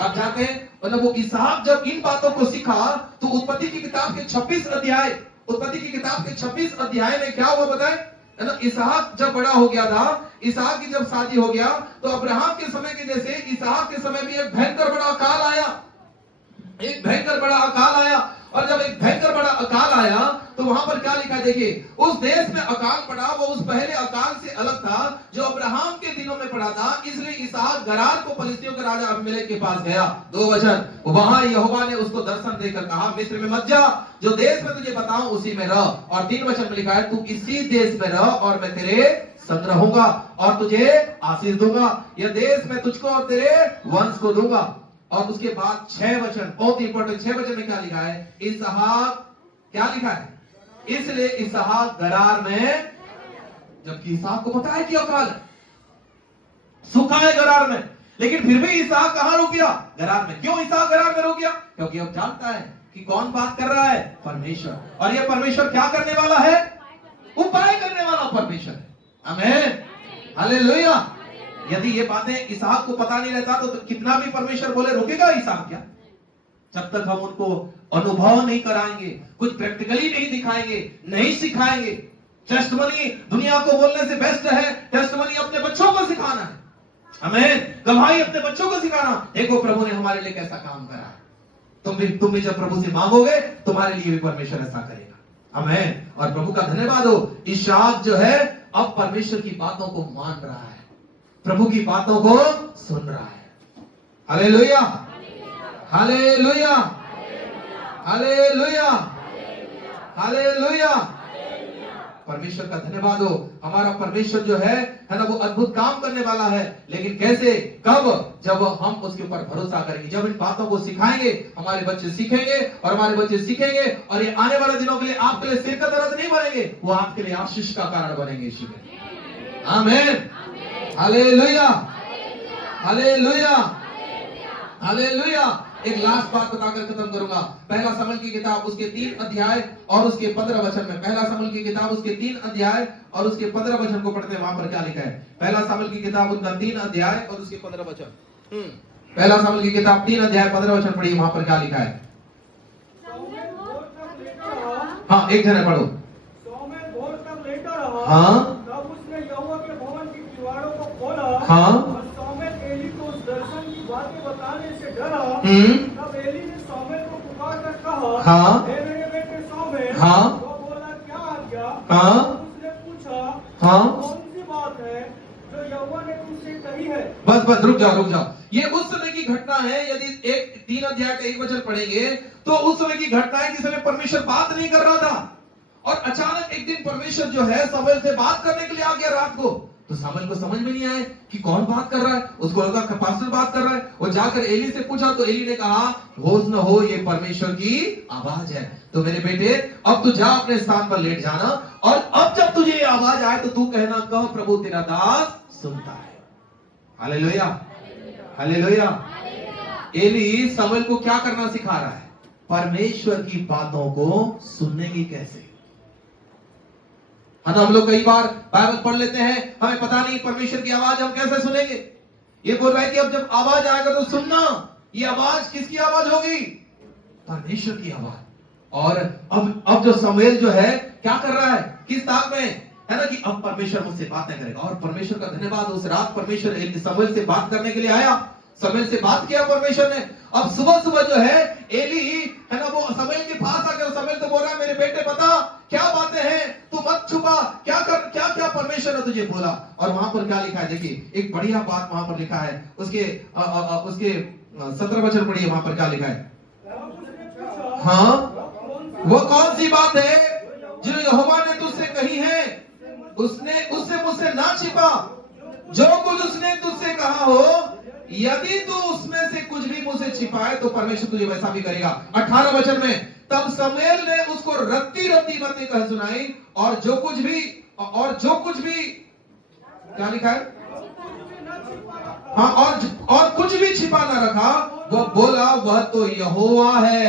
आप जानते हैं, मतलब वो इसहाक जब इन बातों को सीखा तो उत्पत्ति की किताब के 26 अध्याय, उत्पत्ति की किताब के 26 अध्याय में क्या हुआ बताए, है ना? इसहाक जब बड़ा हो गया था, इसहाक की जब शादी हो गया तो अब्राहम के समय के जैसे इसहाक के समय भी एक भयंकर बड़ा अकाल आया, एक भयंकर बड़ा अकाल आया। और जब एक भयंकर बड़ा अकाल आया तो वहां पर क्या लिखा है देखिए, उस देश में अकाल पड़ा, वो उस पहले अकाल से अलग था जो अब्राहम के दिनों में पड़ा था। इसलिए इसहाक गरार को फलिस्तियों के राजा अबीमेलेक के पास गया। 2 वचन, वहां यहोवा ने उसको दर्शन देकर कहा, मिस्र में मत जा, जो देश में तुझे बताऊं उसी में रह। और 3 वचन में लिखा है, तू इसी देश में रह और मैं तेरे संग रहूंगा और तुझे आशीष दूंगा, यह देश मैं तुझको और तेरे वंश को दूंगा। और उसके बाद 6 वचन, बहुत इंपॉर्टेंट, 6 वचन में क्या लिखा है? इसहाक, क्या लिखा है? इसलिए इसहाक गरार में, जबकि इसहाक को पता है कि अकाल है, सूखा है गरार में, लेकिन फिर भी इसहाक कहां रुक गया? गरार में। क्यों इसहाक गरार में रुक गया? क्योंकि अब जानता है कि कौन बात कर रहा है? परमेश्वर। और ये परमेश्वर क्या करने वाला है? उपाय करने वाला परमेश्वर है। आमीन, हालेलुया। यदि ये बातें इसहाक को पता नहीं रहता तो कितना भी परमेश्वर बोले रोकेगा इसहाक क्या? जब तक हम उनको अनुभव नहीं कराएंगे, कुछ प्रैक्टिकली नहीं दिखाएंगे, नहीं सिखाएंगे। टेस्टमनी दुनिया को बोलने से बेस्ट है, टेस्टमनी अपने बच्चों को सिखाना है। आमीन, गवाही अपने बच्चों को सिखाना। देखो प्रभु ने हमारे लिए कैसा काम करा है। तुम भी जब प्रभु से मांगोगे तुम्हारे लिए भी परमेश्वर ऐसा करेगा। आमीन। और प्रभु का धन्यवाद हो, इसहाक जो है अब परमेश्वर की बातों को मान रहा है, प्रभु की बातों को सुन रहा है। Hallelujah, hallelujah, hallelujah, hallelujah. परमेश्वर का धन्यवाद हो। हमारा परमेश्वर जो है ना, वो अद्भुत काम करने वाला है। लेकिन कैसे, कब? जब हम उसके ऊपर भरोसा करेंगे, जब इन बातों को सिखाएंगे, हमारे बच्चे सीखेंगे और हमारे बच्चे सीखेंगे, और ये आने वाले दिनों के लिए आपके लिए सिर का दर्द नहीं बनेंगे, वो आपके लिए आशीष का कारण बनेंगे। इसी में आमीन, हालेलुया, हालेलुया, हालेलुया। एक लास्ट बात बताकर खत्म करूंगा। पहला शमूएल की किताब उसके 3 अध्याय और उसके 15 वचन में, पहला शमूएल की किताब उसके 3 अध्याय और उसके 15 वचन को पढ़ते हैं। वहां पर क्या लिखा है? पहला शमूएल की किताब उनका 3 अध्याय और उसके 15 वचन। पहला शमूएल की किताब 3 अध्याय 15 वचन पढ़िए, वहां पर क्या लिखा है? हाँ, एक जने पढ़ो। हाँ, हाँ। और शामुएल एली को उस दर्शन की बातें बताने से डरा। तब एली ने शामुएल को पुकार कर कहा, हाँ। हे मेरे बेटे शामुएल। हाँ। वो बोला, क्या आज्ञा? हाँ। उसने पूछा, हाँ। कौन सी बात है जो यहोवा ने तुमसे कही है? बस रुक जाओ। ये उस समय की घटना है। यदि 3 अध्याय का 1 वचन पढ़ेंगे तो उस समय की घटना है जिस समय परमेश्वर बात नहीं कर रहा था और अचानक एक दिन परमेश्वर जो है शमूएल से बात करने के लिए आ गया रात को। तो शमूएल को समझ में नहीं आया कि कौन बात कर रहा है। उसको लगा कि पास्टर बात कर रहा है। वो जाकर एली से पूछा तो एली ने कहा, होश न हो, ये परमेश्वर की आवाज है। तो मेरे बेटे अब तू जा अपने स्थान पर लेट जाना और अब जब तुझे ये आवाज आए तो तू कहना, कह प्रभु तेरा दास सुनता है। Hallelujah, hallelujah. एली शमूएल को क्या करना सिखा रहा है? परमेश्वर की बातों को सुनने की कैसे। है ना, हम लोग कई बार बाइबल पढ़ लेते हैं, हमें पता नहीं परमेश्वर की आवाज हम कैसे सुनेंगे। ये बोल रहा है कि अब जब आवाज आएगा तो सुनना। ये आवाज किसकी आवाज होगी? परमेश्वर की आवाज। और अब जो शमूएल जो है क्या कर रहा है, किस ताक में है ना, कि अब परमेश्वर मुझसे बातें करेगा। और परमेश्वर का धन्यवाद, उस रात परमेश्वर शमूएल से बात करने के लिए आया। शमूएल से बात किया परमेश्वर ने। अब सुबह जो है एली है ना, वो शमूएल के पास आ गया। शमूएल तो बोल रहा है, मेरे बेटे बता क्या बातें हैं, तू मत छुपा, क्या परमेश्वर ने तुझे बोला। और वहां पर क्या लिखा है, देखिए एक बढ़िया बात वहां पर लिखा है। उसके 17 वचन पढ़िए, वहां पर क्या लिखा है। हाँ, वो कौन सी बात है जो यहोवा ने तुझसे कही है, उससे मुझसे ना छिपा। जो कुछ उसने तुझसे कहा हो, यदि तू उसमें से कुछ भी मुझसे छिपाए तो परमेश्वर तुझे वैसा भी करेगा। 18 वचन में, तब शमूएल ने उसको रत्ती बातें कह सुनाई और जो कुछ भी क्या लिखा है, हाँ, और कुछ भी छिपा ना रखा। वो बोला, वह तो यहोवा है,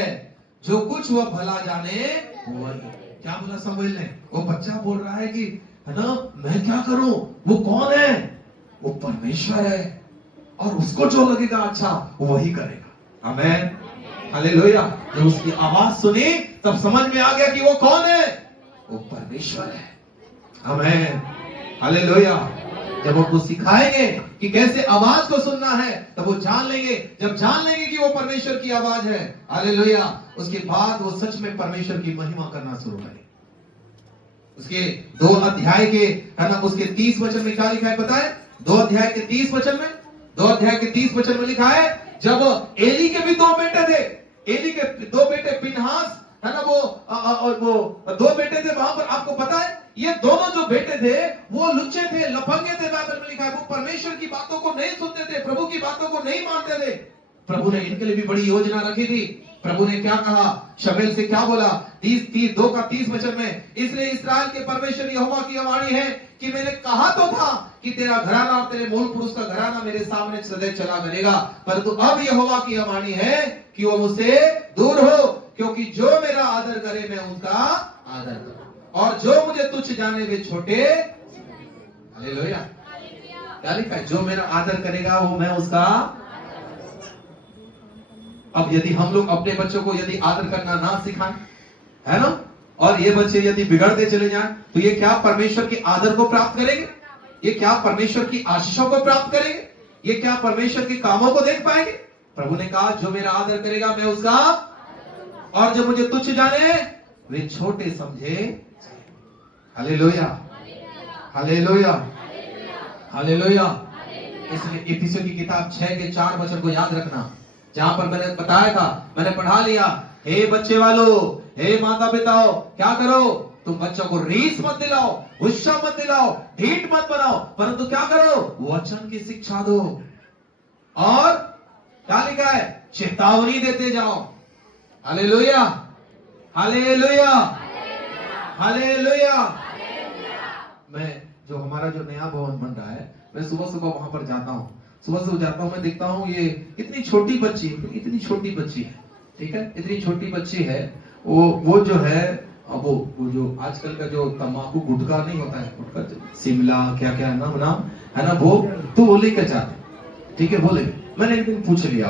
जो कुछ वह भला जाने वही। क्या बोला शमूएल ने? वो बच्चा बोल रहा है कि है ना, मैं क्या करूं, वो कौन है? वो परमेश्वर है और उसको जो लगेगा अच्छा वही करेगा। आमेन, हालेलुया। जब उसकी आवाज सुनी तब समझ में आ गया कि वो कौन है, वो परमेश्वर है। आमेन, हालेलुया। जब वो सिखाएंगे कि कैसे आवाज को सुनना है तब वो जान लेंगे। जब जान लेंगे कि वो परमेश्वर की आवाज है, हालेलुया, उसके बाद वो सच में परमेश्वर की महिमा करना शुरू करेंगे। उसके 2 अध्याय के है ना, उसके 30 वचन में क्या लिखा है पता है? 2 अध्याय के 30 वचन में, 2 अध्याय के 30 वचन में लिखा है, जब एली के भी 2 बेटे थे, एली के 2 बेटे पिनहास है ना, वो 2 बेटे थे। वहां पर आपको पता है ये दोनों जो बेटे थे वो लुच्चे थे, लफंगे थे। बाइबल में लिखा है वो परमेश्वर की बातों को नहीं सुनते थे, प्रभु की बातों को नहीं मानते थे। प्रभु ने इनके लिए भी बड़ी योजना रखी थी। प्रभु ने क्या कहा, शमूएल से क्या बोला? 2 का 30 वचन में, इसलिए इस्राएल के परमेश्वर यहोवा की वाणी है कि मैंने कहा तो था कि तेरा घराना और तेरे मूल पुरुष का घराना मेरे सामने सदैव चला करेगा, परंतु अब यहोवा की वाणी है कि वो मुझसे दूर हो, क्योंकि जो मेरा आदर करे मैं उसका आदर करूं और जो मुझे तुच्छ जाने वे छोटे। हालेलुया। क्या लिखा है? जो मेरा आदर करेगा वो मैं उसका। अब यदि हम लोग अपने बच्चों को यदि आदर करना ना सिखाएं, है ना, और ये बच्चे यदि बिगड़ते चले जाएं, तो ये क्या परमेश्वर के आदर को प्राप्त करेंगे? ये क्या परमेश्वर की आशीषों को प्राप्त करेंगे? ये क्या परमेश्वर के कामों को देख पाएंगे? प्रभु ने कहा, जो मेरा आदर करेगा मैं उसका, और जो मुझे तुच्छ जाने वे छोटे समझे। Hallelujah, hallelujah, hallelujah. इसलिए इफिसियों की किताब 6 के 4 वचन को याद रखना, जहां पर मैंने बताया था, मैंने पढ़ा लिया, हे बच्चे वालों, हे माता पिताओं, क्या करो, तुम बच्चों को रीस मत दिलाओ, गुस्सा मत दिलाओ, ढीठ मत बनाओ, परंतु क्या करो, वचन की शिक्षा दो। और क्या लिखा है? चेतावनी देते जाओ। Hallelujah, hallelujah, hallelujah. मैं जो हमारा जो नया भवन बन रहा है, मैं सुबह सुबह वहां पर जाता हूँ। सुबह सुबह जाता हूँ, मैं देखता हूँ ये इतनी छोटी बच्ची है, ठीक है, इतनी छोटी बच्ची है। वो जो है वो जो आजकल का जो तंबाकू गुटखा नहीं होता है, गुटखा शिमला क्या नाम है ना, वो लेकर जाते, ठीक है। बोले, मैंने एक दिन पूछ लिया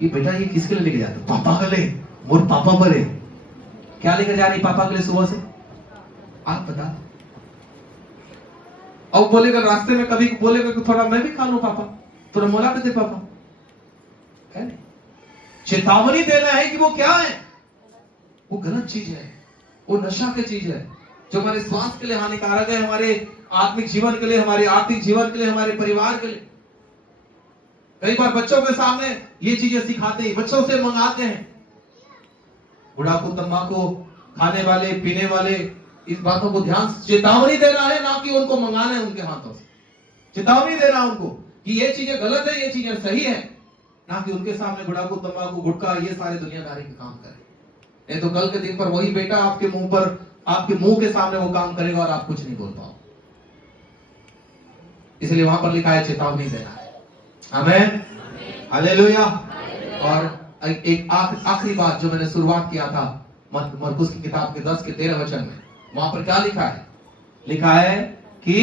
कि बेटा ये किसके लिए लेके जाते? पापा के लिए। मोर पापा बोले, क्या लेकर जा रही पापा के लिए सुबह से? आप बता। और बोलेगा रास्ते में कभी बोलेगा कि थोड़ा मैं भी खा लूं पापा, थोड़ा मोला भी दे पापा, है नहीं? चेतावनी देना है कि वो क्या है, वो गलत चीज है, वो नशा की चीज है जो हमारे स्वास्थ्य के लिए हानिकारक है, हमारे आत्मिक जीवन के लिए, हमारे आर्थिक जीवन के लिए, हमारे परिवार के लिए। कई बार बच्चों के सामने ये चीजें सिखाते हैं, बच्चों से मंगाते हैं। गुड़ाखू, तंबाकू खाने वाले, पीने वाले, इस बातों को ध्यान, चेतावनी देना है, ना कि उनको मंगाना है उनके हाथों से। चेतावनी देना है उनको कि ये चीजें गलत है, ये चीजें सही है, ना कि उनके सामने गुड़ाखू, तंबाकू, गुटखा, ये सारे दुनियादारी के काम करें। नहीं तो कल के दिन पर वही बेटा आपके मुंह पर, आपके मुंह के सामने वो काम करेगा और आप कुछ नहीं बोल पाओ। इसलिए वहां पर लिखा है चेतावनी देना है। आमीन, हालेलुया। और एक आखिरी बात जो मैंने शुरुआत किया था मरकुस की किताब के 10 के 13 वचन में, वहां पर क्या लिखा है? लिखा है कि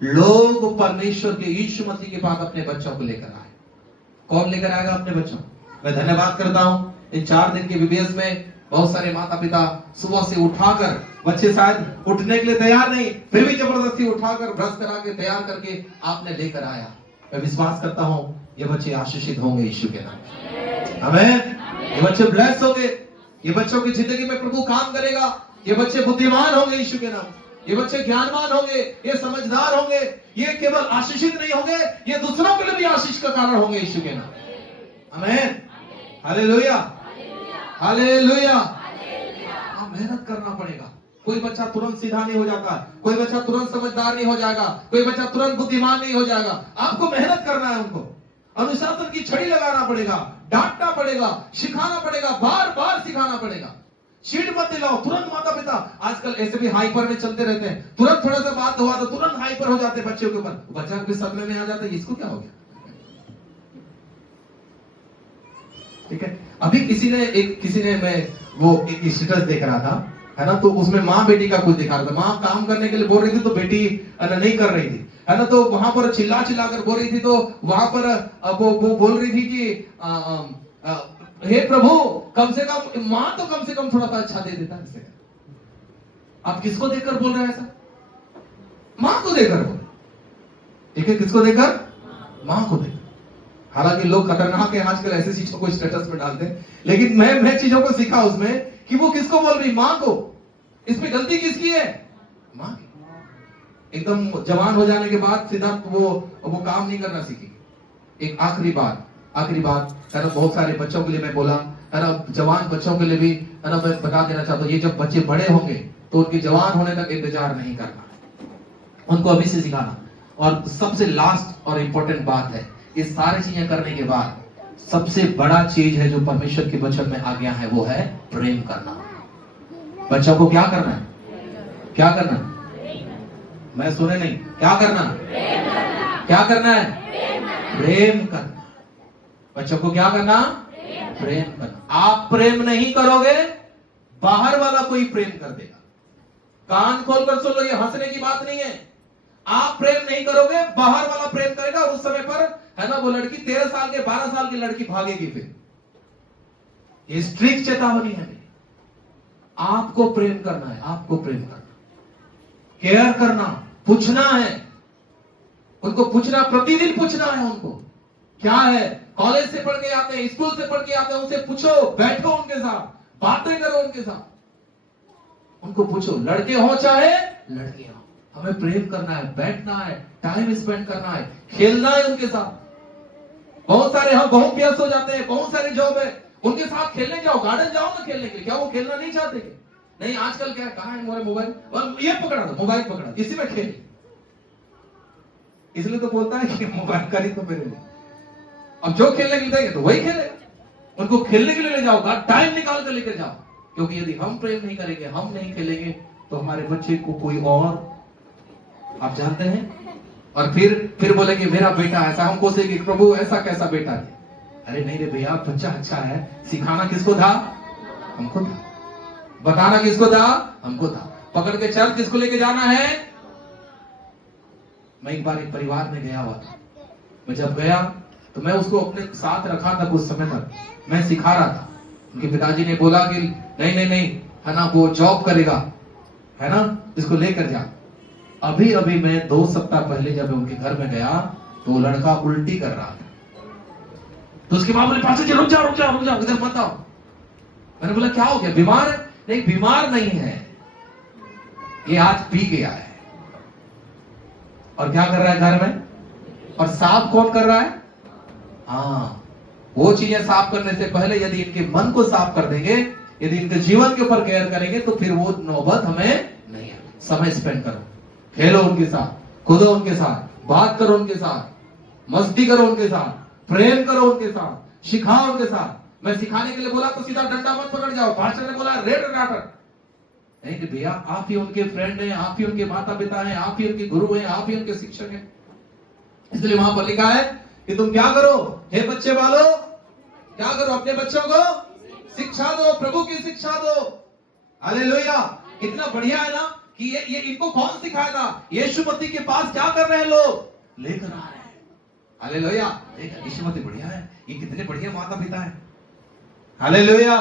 लोग परमेश्वर के यीशु मसीह के पास अपने बच्चों को लेकर आए। कौन लेकर आएगा अपने बच्चों? मैं धन्यवाद करता हूं, इन 4 दिन के बीबीएस में बहुत सारे माता पिता सुबह से उठाकर, बच्चे शायद उठने के लिए तैयार नहीं, फिर भी जबरदस्ती उठाकर ब्रश करा के तैयार करके आपने लेकर आया। मैं विश्वास करता हूं ये बच्चे आशीषित होंगे यीशु के नाम। आमीन। ये बच्चे ब्लेस्ड होंगे, ये बच्चों की जिंदगी में प्रभु काम करेगा, ये बच्चे बुद्धिमान होंगे यीशु के नाम, ये बच्चे ज्ञानवान होंगे, ये समझदार होंगे, ये केवल आशीषित नहीं होंगे, ये दूसरों के लिए भी आशीष का कारण होंगे यीशु के नाम। आमीन, हालेलुया, हालेलुया। मेहनत करना पड़ेगा। कोई बच्चा तुरंत सीधा नहीं हो जाता, कोई बच्चा तुरंत समझदार नहीं हो जाएगा, कोई बच्चा तुरंत बुद्धिमान नहीं हो जाएगा। आपको मेहनत करना है, उनको अनुशासन की छड़ी लगाना पड़ेगा, डांटना पड़ेगा, सिखाना पड़ेगा, बार बार सिखाना पड़ेगा। चीड़ मत दिलाओ तुरंत। माता पिता आजकल ऐसे भी हाइपर में चलते रहते हैं, तुरंत थोड़ा सा बात हुआ तो तुरंत हाइपर हो जाते हैं बच्चों के ऊपर। बच्चा भी सदमे में आ जाता है, इसको क्या हो गया? ठीक है, अभी किसी ने मैं वो एक स्टेटस देख रहा था, है ना, तो उसमें माँ बेटी का कुछ दिखा रहा था। माँ काम करने के लिए बोल रही थी तो बेटी नहीं कर रही थी, है ना, तो वहां पर चिल्ला कर बोल रही थी, तो वहां पर वो बोल रही थी कि हे प्रभु, कम से कम माँ तो कम से कम थोड़ा सा अच्छा दे देता है। आप किसको देखकर बोल रहे हैं ऐसा? माँ को देखकर बोल, ठीक है, किसको देखकर? माँ को देखकर। हालांकि लोग खतरनाक है आजकल, ऐसी चीजों को स्टेटस में डालते हैं, लेकिन मैं चीजों को सीखा उसमें कि वो किसको बोल रही? माँ को। इसमें गलती किसकी है? माँ की। एकदम जवान हो जाने के बाद सीधा वो काम नहीं करना सीखी। एक आखिरी बात है ना, बहुत सारे बच्चों के लिए मैं बोला, है ना, जवान बच्चों के लिए भी, है ना, मैं बता देना चाहता हूँ, ये जब बच्चे बड़े होंगे तो उनके जवान होने तक इंतजार नहीं करना, उनको अभी से सिखाना। और सबसे लास्ट और इंपॉर्टेंट बात है, ये सारी चीजें करने के बाद सबसे बड़ा चीज है जो परमेश्वर के वचन में आ गया है, वो है प्रेम करना। बच्चों को क्या करना है? क्या करना? मैं सुने नहीं, क्या करना? क्या करना है? प्रेम करना। बच्चों को क्या करना? प्रेम करना। आप प्रेम नहीं करोगे, बाहर वाला कोई प्रेम कर देगा। कान खोलकर सुन लो, ये हंसने की बात नहीं है। आप प्रेम नहीं करोगे, बाहर वाला प्रेम करेगा, और उस समय पर, है ना, वो लड़की 13 साल के 12 साल की लड़की भागेगी। फिर ये स्ट्रिक्ट चेतावनी है। आपको प्रेम करना है, आपको प्रेम करना, केयर करना, पूछना है उनको, पूछना, प्रतिदिन पूछना है उनको क्या है। कॉलेज से पढ़ के आते हैं, स्कूल से पढ़ के आते हैं, उनसे पूछो, बैठो उनके साथ, बातें करो उनके साथ, उनको पूछो, लड़के हो चाहे लड़कियां, हमें प्रेम करना है, बैठना है, टाइम स्पेंड करना है, खेलना है उनके साथ। बहुत सारे हम बहुत व्यस्त हो जाते हैं, बहुत सारे जॉब है, उनके साथ खेलने जाओ, गार्डन जाओ ना खेलने के लिए। क्या वो खेलना नहीं चाहते? नहीं, आजकल क्या, कहां है हमारे मोबाइल, और ये पकड़ा था, मोबाइल पकड़ा, इसी में खेल। इसलिए तो बोलता है कि मोबाइल का ही तो मेरे लिए, अब जो खेलने के लिए देंगे तो वही खेलेगा। उनको खेलने के लिए ले जाओ, टाइम निकाल कर लेकर जाओ, क्योंकि यदि हम प्रेम नहीं करेंगे, हम नहीं खेलेंगे, तो हमारे बच्चे को कोई और, आप जानते हैं, और फिर बोलेंगे मेरा बेटा ऐसा, हम कोसेंगे प्रभु ऐसा कैसा बेटा है। अरे नहीं रे भैया, बच्चा अच्छा है, सिखाना किसको था? हमको था। बताना किसको था? हमको था। पकड़ के चल, किसको लेके जाना है? मैं एक बार एक परिवार में गया हुआ था। मैं जब गया तो मैं उसको अपने साथ रखा था, कुछ समय तक मैं सिखा रहा था। उनके पिताजी ने बोला कि नहीं, है ना, वो जॉब करेगा, है ना, इसको लेकर जा। अभी अभी मैं 2 सप्ताह पहले जब उनके घर में गया तो वो लड़का उल्टी कर रहा था। तो उसके माँ बोले पास्टर जी रुक जाओ इधर मत आओ। मैंने बोला क्या हो गया, बीमार है? नहीं बीमार नहीं है, ये आज पी गया है। और क्या कर रहा है घर में? और साफ कौन कर रहा है? हाँ, वो चीजें साफ करने से पहले यदि इनके मन को साफ कर देंगे, यदि इनके जीवन के ऊपर केयर करेंगे तो फिर वो नौबत हमें नहीं है। समय स्पेंड करो, खेलो उनके साथ, कूदो उनके साथ, बात करो उनके साथ, मस्ती करो उनके साथ, प्रेम करो उनके साथ, सिखाओ उनके साथ। मैं सिखाने के लिए बोला तो सीधा डंडा मत पकड़ जाओ। पास्टर ने बोला रेड डाटर नहीं कि भैया आप ही उनके फ्रेंड हैं, आप ही उनके माता पिता हैं, आप ही उनके गुरु हैं, आप ही उनके शिक्षक हैं। इसलिए वहां पर लिखा है कि तुम क्या करो, हे बच्चे वालों, क्या करो, अपने बच्चों को शिक्षा दो, प्रभु की शिक्षा दो। हालेलुया। कितना बढ़िया है ना कि ये इनको कौन सिखाया था? यीशु मसीह के पास क्या कर रहे हैं लोग? लेकर आ रहे हैं। हालेलुया। यीशु मसीह बढ़िया है, ये कितने बढ़िया माता पिता है। हालेलुया।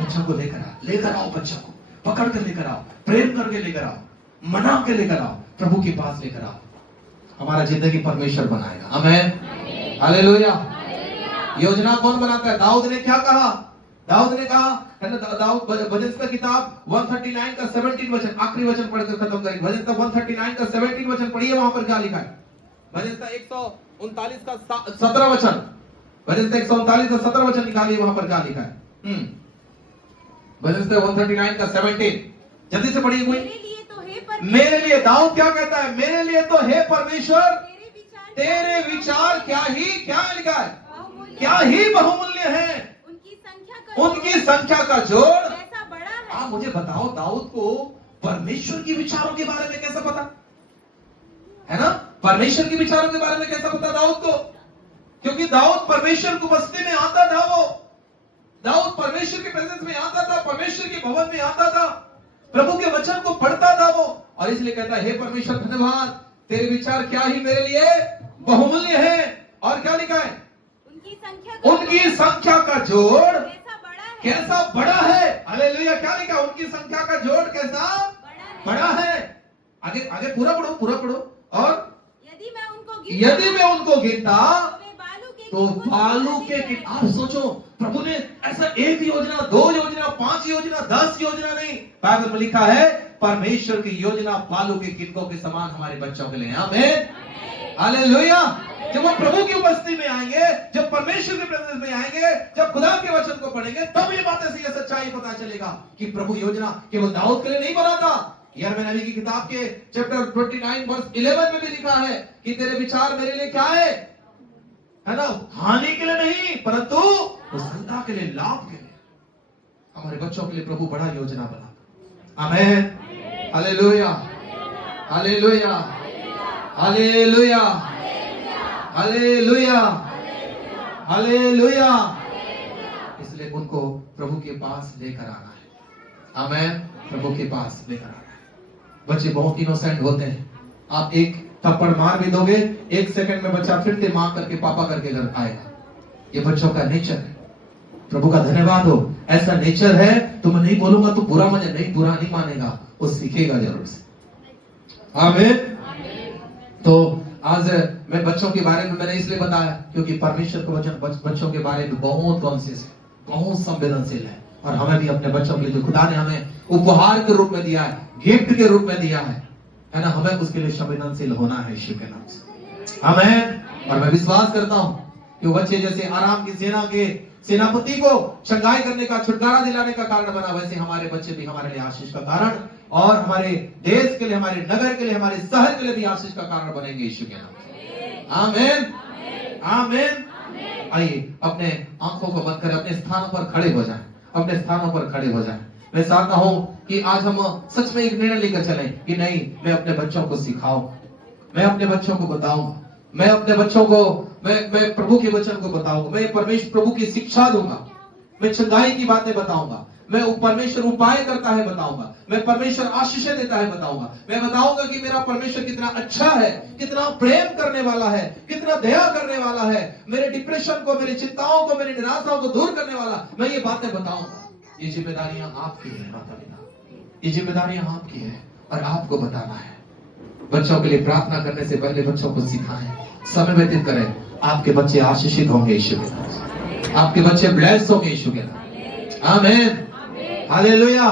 बच्चों को लेकर आओ, बच्चों को पकड़ कर लेकर आओ, प्रेम करके लेकर आओ, मना के लेकर आओ, प्रभु के पास लेकर आओ। हमारा जिंदगी परमेश्वर बनाएगा। आमीन। हालेलुया। योजना कौन बनाता है? दाऊद ने क्या कहा? दाऊद ने कहा, दाऊद भजन का किताब 139 का 17 वचन, आखिरी वचन पढ़कर खत्म करेंगे। भजन का 139 का 17 वचन पढ़िए, वहां पर क्या लिखा है? भजन का 139 का 17 वचन, भजन का 139 का 17 वचन निकालिए, वहां पर क्या लिखा है? भजन का 139 का 17, जल्दी से पढ़िए कोई। मेरे लिए दाऊद क्या कहता है? मेरे लिए तो हे परमेश्वर तेरे विचार क्या लिखा है? क्या ही बहुमूल्य है, उनकी संख्या का जोड़ कैसा बड़ा है। आप मुझे बताओ, दाऊद को परमेश्वर के विचारों के बारे में कैसा पता है? ना, परमेश्वर के विचारों के बारे में कैसा पता दाऊद को? क्योंकि दाऊद परमेश्वर को बस्ती में आता था, वो दाऊद परमेश्वर के प्रेजेंस में आता था, परमेश्वर के भवन में आता था, प्रभु के वचन को पढ़ता था वो। और इसलिए कहता है, हे परमेश्वर धन्यवाद, तेरे विचार क्या ही मेरे लिए बहुमूल्य है। और क्या लिखा है? उनकी संख्या का जोड़ कैसा बड़ा है। हालेलुया। क्या लिखा? उनकी संख्या का जोड़ कैसा बड़ा है। आगे पूरा पढ़ो। और यदि मैं उनको गिनता तो बालू के आप सोचो, प्रभु ने ऐसा एक योजना, 2 योजना, 5 योजना, 10 योजना नहीं, बाइबल में लिखा है परमेश्वर की योजना बालू के किनकों के समान हमारे बच्चों के लिए। आमीन। हालेलुया। जब वो प्रभु की उपस्थिति में आएंगे, जब परमेश्वर के प्रेजेंस में आएंगे, जब खुदा के वचन को पढ़ेंगे, तब ये बातें से ये सच्चाई पता चलेगा कि प्रभु योजना केवल दाऊद के लिए नहीं बना था। यिर्मयाह नबी की किताब के चैप्टर 29 वर्स 11 में भी लिखा है कि तेरे विचार मेरे लिए क्या है ना, हानि के लिए नहीं परंतु प्रसन्नता के लिए, लाभ के लिए। हमारे बच्चों के लिए प्रभु बड़ा योजना बना। आमीन। Hallelujah. Hallelujah. Hallelujah. Hallelujah. Hallelujah. इसलिए उनको प्रभु के पास लेकर आना है। आमीन। प्रभु के पास लेकर आना है। बच्चे बहुत इनोसेंट होते हैं। आप एक थप्पड़ मार भी दोगे, 1 सेकंड में बच्चा फिर से मां करके पापा करके घर आएगा। ये बच्चों का नेचर है। प्रभु का धन्यवाद हो, ऐसा नेचर है। तो मैं नहीं बोलूंगा तो बुरा नहीं मानेगा, वो सीखेगा जरूर से। आमीन। तो आज मैं बच्चों के बारे में मैंने इसलिए बताया क्योंकि परमेश्वर का वचन बच्चों के बारे में बहुत कॉन्शियस है, बहुत संवेदनशील है। और हमें भी अपने बच्चों के लिए जो खुदा ने हमें उपहार के रूप में दिया है, गिफ्ट के रूप में दिया है ना, हमें उसके लिए संवेदनशील होना है यीशु के नाम से। आमीन। और मैं विश्वास करता हूं कि बच्चे जैसे आराम की सेना के सेनापति को शंघाई करने का, छुटकारा दिलाने का कारण बना, वैसे हमारे बच्चे भी हमारे लिए आशीष का कारण, और हमारे देश के लिए, हमारे नगर के लिए, हमारे शहर के लिए भी आशीष का कारण बनेंगे यीशु के नाम से। आमीन। आमीन। आइए अपने आंखों को बंद कर अपने स्थानों पर खड़े हो जाएं, अपने स्थानों पर खड़े हो जाएं। मैं चाहता हूं कि आज हम सच में एक निर्णय लेकर चलें कि नहीं, मैं अपने बच्चों को सिखाऊं, मैं अपने बच्चों को बताऊंगा, मैं अपने बच्चों को मैं प्रभु के वचन को बताऊंगा, मैं परमेश्वर प्रभु की शिक्षा दूंगा, मैं चंगाई की बातें बताऊंगा, मैं परमेश्वर उपाय करता है बताऊंगा, मैं परमेश्वर आशीषें देता है बताऊंगा, मैं बताऊंगा कि मेरा परमेश्वर कितना अच्छा है, कितना प्रेम करने वाला है, कितना दया करने वाला है, मेरे डिप्रेशन को, मेरी चिंताओं को, मेरी निराशाओं को दूर करने वाला, मैं ये बातें बताऊंगा। ये जिम्मेदारियां आपकी है माता पिता, ये जिम्मेदारियां आपकी है और आपको बताना है। बच्चों के लिए प्रार्थना करने से पहले बच्चों को सिखाएं, समय व्यतीत करें। आपके बच्चे आशीषित होंगे यीशु के नाम से, आपके बच्चे ब्लेस्ड होंगे यीशु के नाम से। आमीन, हालेलुया।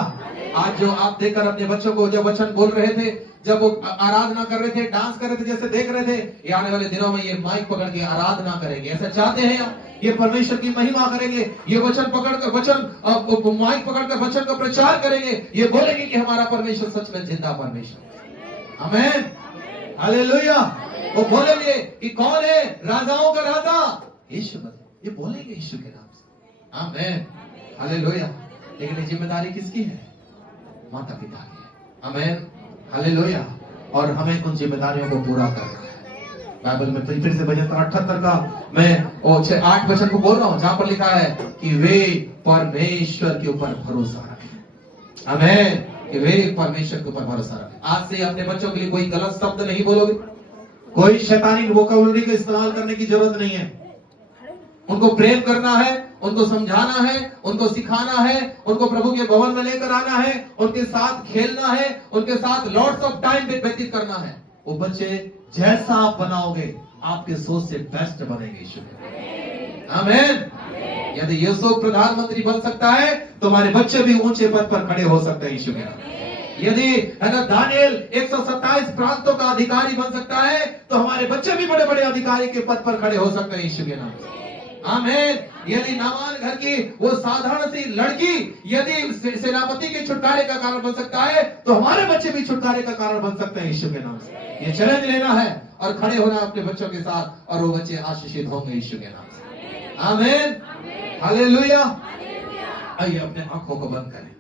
आज जो आप देखकर अपने बच्चों को जब वचन बोल रहे थे, जब वो आराधना कर रहे थे, डांस कर रहे थे, जैसे देख रहे थे, ये आने वाले दिनों में ये माइक पकड़ के आराधना करेंगे, ऐसा चाहते हैं आप? ये परमेश्वर की महिमा करेंगे, ये वचन पकड़कर माइक पकड़कर वचन का प्रचार करेंगे, ये बोलेंगे कि हमारा परमेश्वर सच में जिंदा परमेश्वर। आमीन, हालेलुया। वो बोलेंगे कि कौन है राजाओं का राजा? यीशु मसीह। ये बोलेंगे यीशु के नाम से। आमीन, हालेलुया। लेकिन ये जिम्मेदारी किसकी है? माता पिता की है। आमीन, हालेलुया। और हमें उन जिम्मेदारियों को पूरा करना है। बाइबल में फिर से भजन 78 का मैं 8 वचन को बोल रहा हूं, जहां पर लिखा है कि वे परमेश्वर के ऊपर भरोसा रखें। आमीन, कि वे परमेश्वर के ऊपर भरोसा रखें। आज से अपने बच्चों के लिए कोई गलत शब्द नहीं बोलोगे, कोई शैतानी वोकैबुलरी का इस्तेमाल करने की जरूरत नहीं है। उनको प्रेम करना है, उनको समझाना है, उनको सिखाना है, उनको प्रभु के भवन में लेकर आना है, उनके साथ खेलना है, उनके साथ लॉट्स ऑफ टाइम व्यतीत करना है। वो बच्चे जैसा आप बनाओगे, आपके सोच से बेस्ट बनेंगे यीशु में। आमीन। यदि यूसुफ प्रधानमंत्री बन सकता है, तो हमारे बच्चे भी ऊंचे पद पर खड़े हो सकते हैं यीशु में। यदि है ना दानियल 127 प्रांतों का अधिकारी बन सकता है, तो हमारे बच्चे भी बड़े बड़े अधिकारी के पद पर खड़े हो सकते हैं यीशु के नाम से। आमीन। यदि नामान घर की वो साधारण सी लड़की यदि सेनापति के छुटकारे का कारण बन सकता है, तो हमारे बच्चे भी छुटकारे का कारण बन सकते हैं यीशु के नाम से। ये चैलेंज लेना है और खड़े होना अपने बच्चों के साथ, और वो बच्चे आशीषित होंगे यीशु के नाम से। आमीन, हालेलुया। आइए अपने आंखों को बंद करें,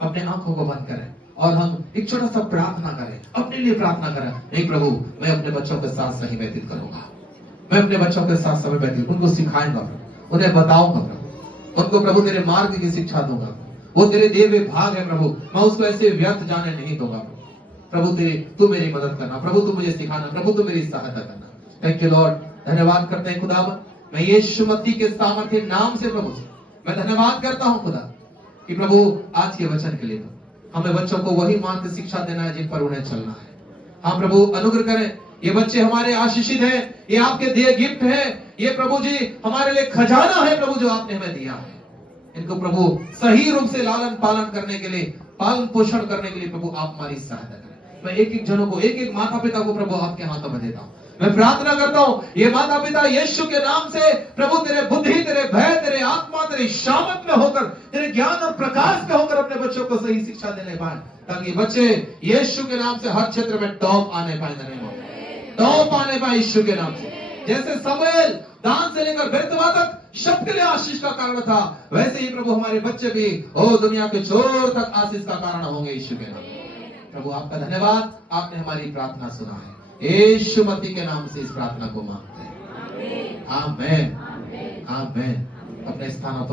अपने आंखों को बंद करें और हम एक छोटा सा प्रार्थना करें, अपने लिए प्रार्थना करें। नहीं प्रभु, मैं अपने बच्चों के साथ सही व्यतीत करूंगा, मैं अपने बच्चों के साथ समय व्यतीत, उनको सिखाऊंगा प्रभु, उन्हें बताऊंगा प्रभु, उनको प्रभु तेरे मार्ग की शिक्षा दूंगा। वो तेरे दिए हुए भाग है प्रभु, मैं उसको ऐसे व्यर्थ जाने नहीं दूंगा प्रभु। तू मेरी मदद करना प्रभु, तू मुझे सिखाना प्रभु, तू मेरी सहायता करना। Thank you Lord. धन्यवाद करते हैं खुदा, मैं यीशु मसीह के सामर्थ्य नाम से प्रभु मैं धन्यवाद करता हूं खुदा कि प्रभु आज के वचन के लिए हमें बच्चों को वही मार्ग शिक्षा देना है जिन पर उन्हें चलना है। हाँ प्रभु, अनुग्रह करें। ये बच्चे हमारे आशीषित हैं, ये आपके दिए गिफ्ट है, ये प्रभु जी हमारे लिए खजाना है प्रभु, जो आपने हमें दिया है। इनको प्रभु सही रूप से लालन पालन करने के लिए, पालन पोषण करने के लिए प्रभु आप हमारी सहायता करें। मैं एक एक जनों को, एक एक माता पिता को प्रभु आपके हाथों में देता हूं। मैं प्रार्थना करता हूं, ये माता पिता यीशु के नाम से प्रभु तेरे बुद्धि, तेरे भय, तेरे आत्मा, तेरे शामत में होकर, तेरे ज्ञान और प्रकाश में होकर अपने बच्चों को सही शिक्षा देने पाए, ताकि बच्चे यीशु के नाम से हर क्षेत्र में टॉप आने पाए, टॉप आने पाए यीशु के नाम से। जैसे समूएल दान से लेकर बेतवा तक शब्द के लिए आशीष का कारण था, वैसे ही प्रभु हमारे बच्चे भी दुनिया के छोर तक आशीष का कारण होंगे यीशु के नाम। प्रभु आपका धन्यवाद, आपने हमारी प्रार्थना सुना है। यीशु मसीह के नाम से इस प्रार्थना को मांगते हैं। आमीन, आमीन। अपने स्थानों पर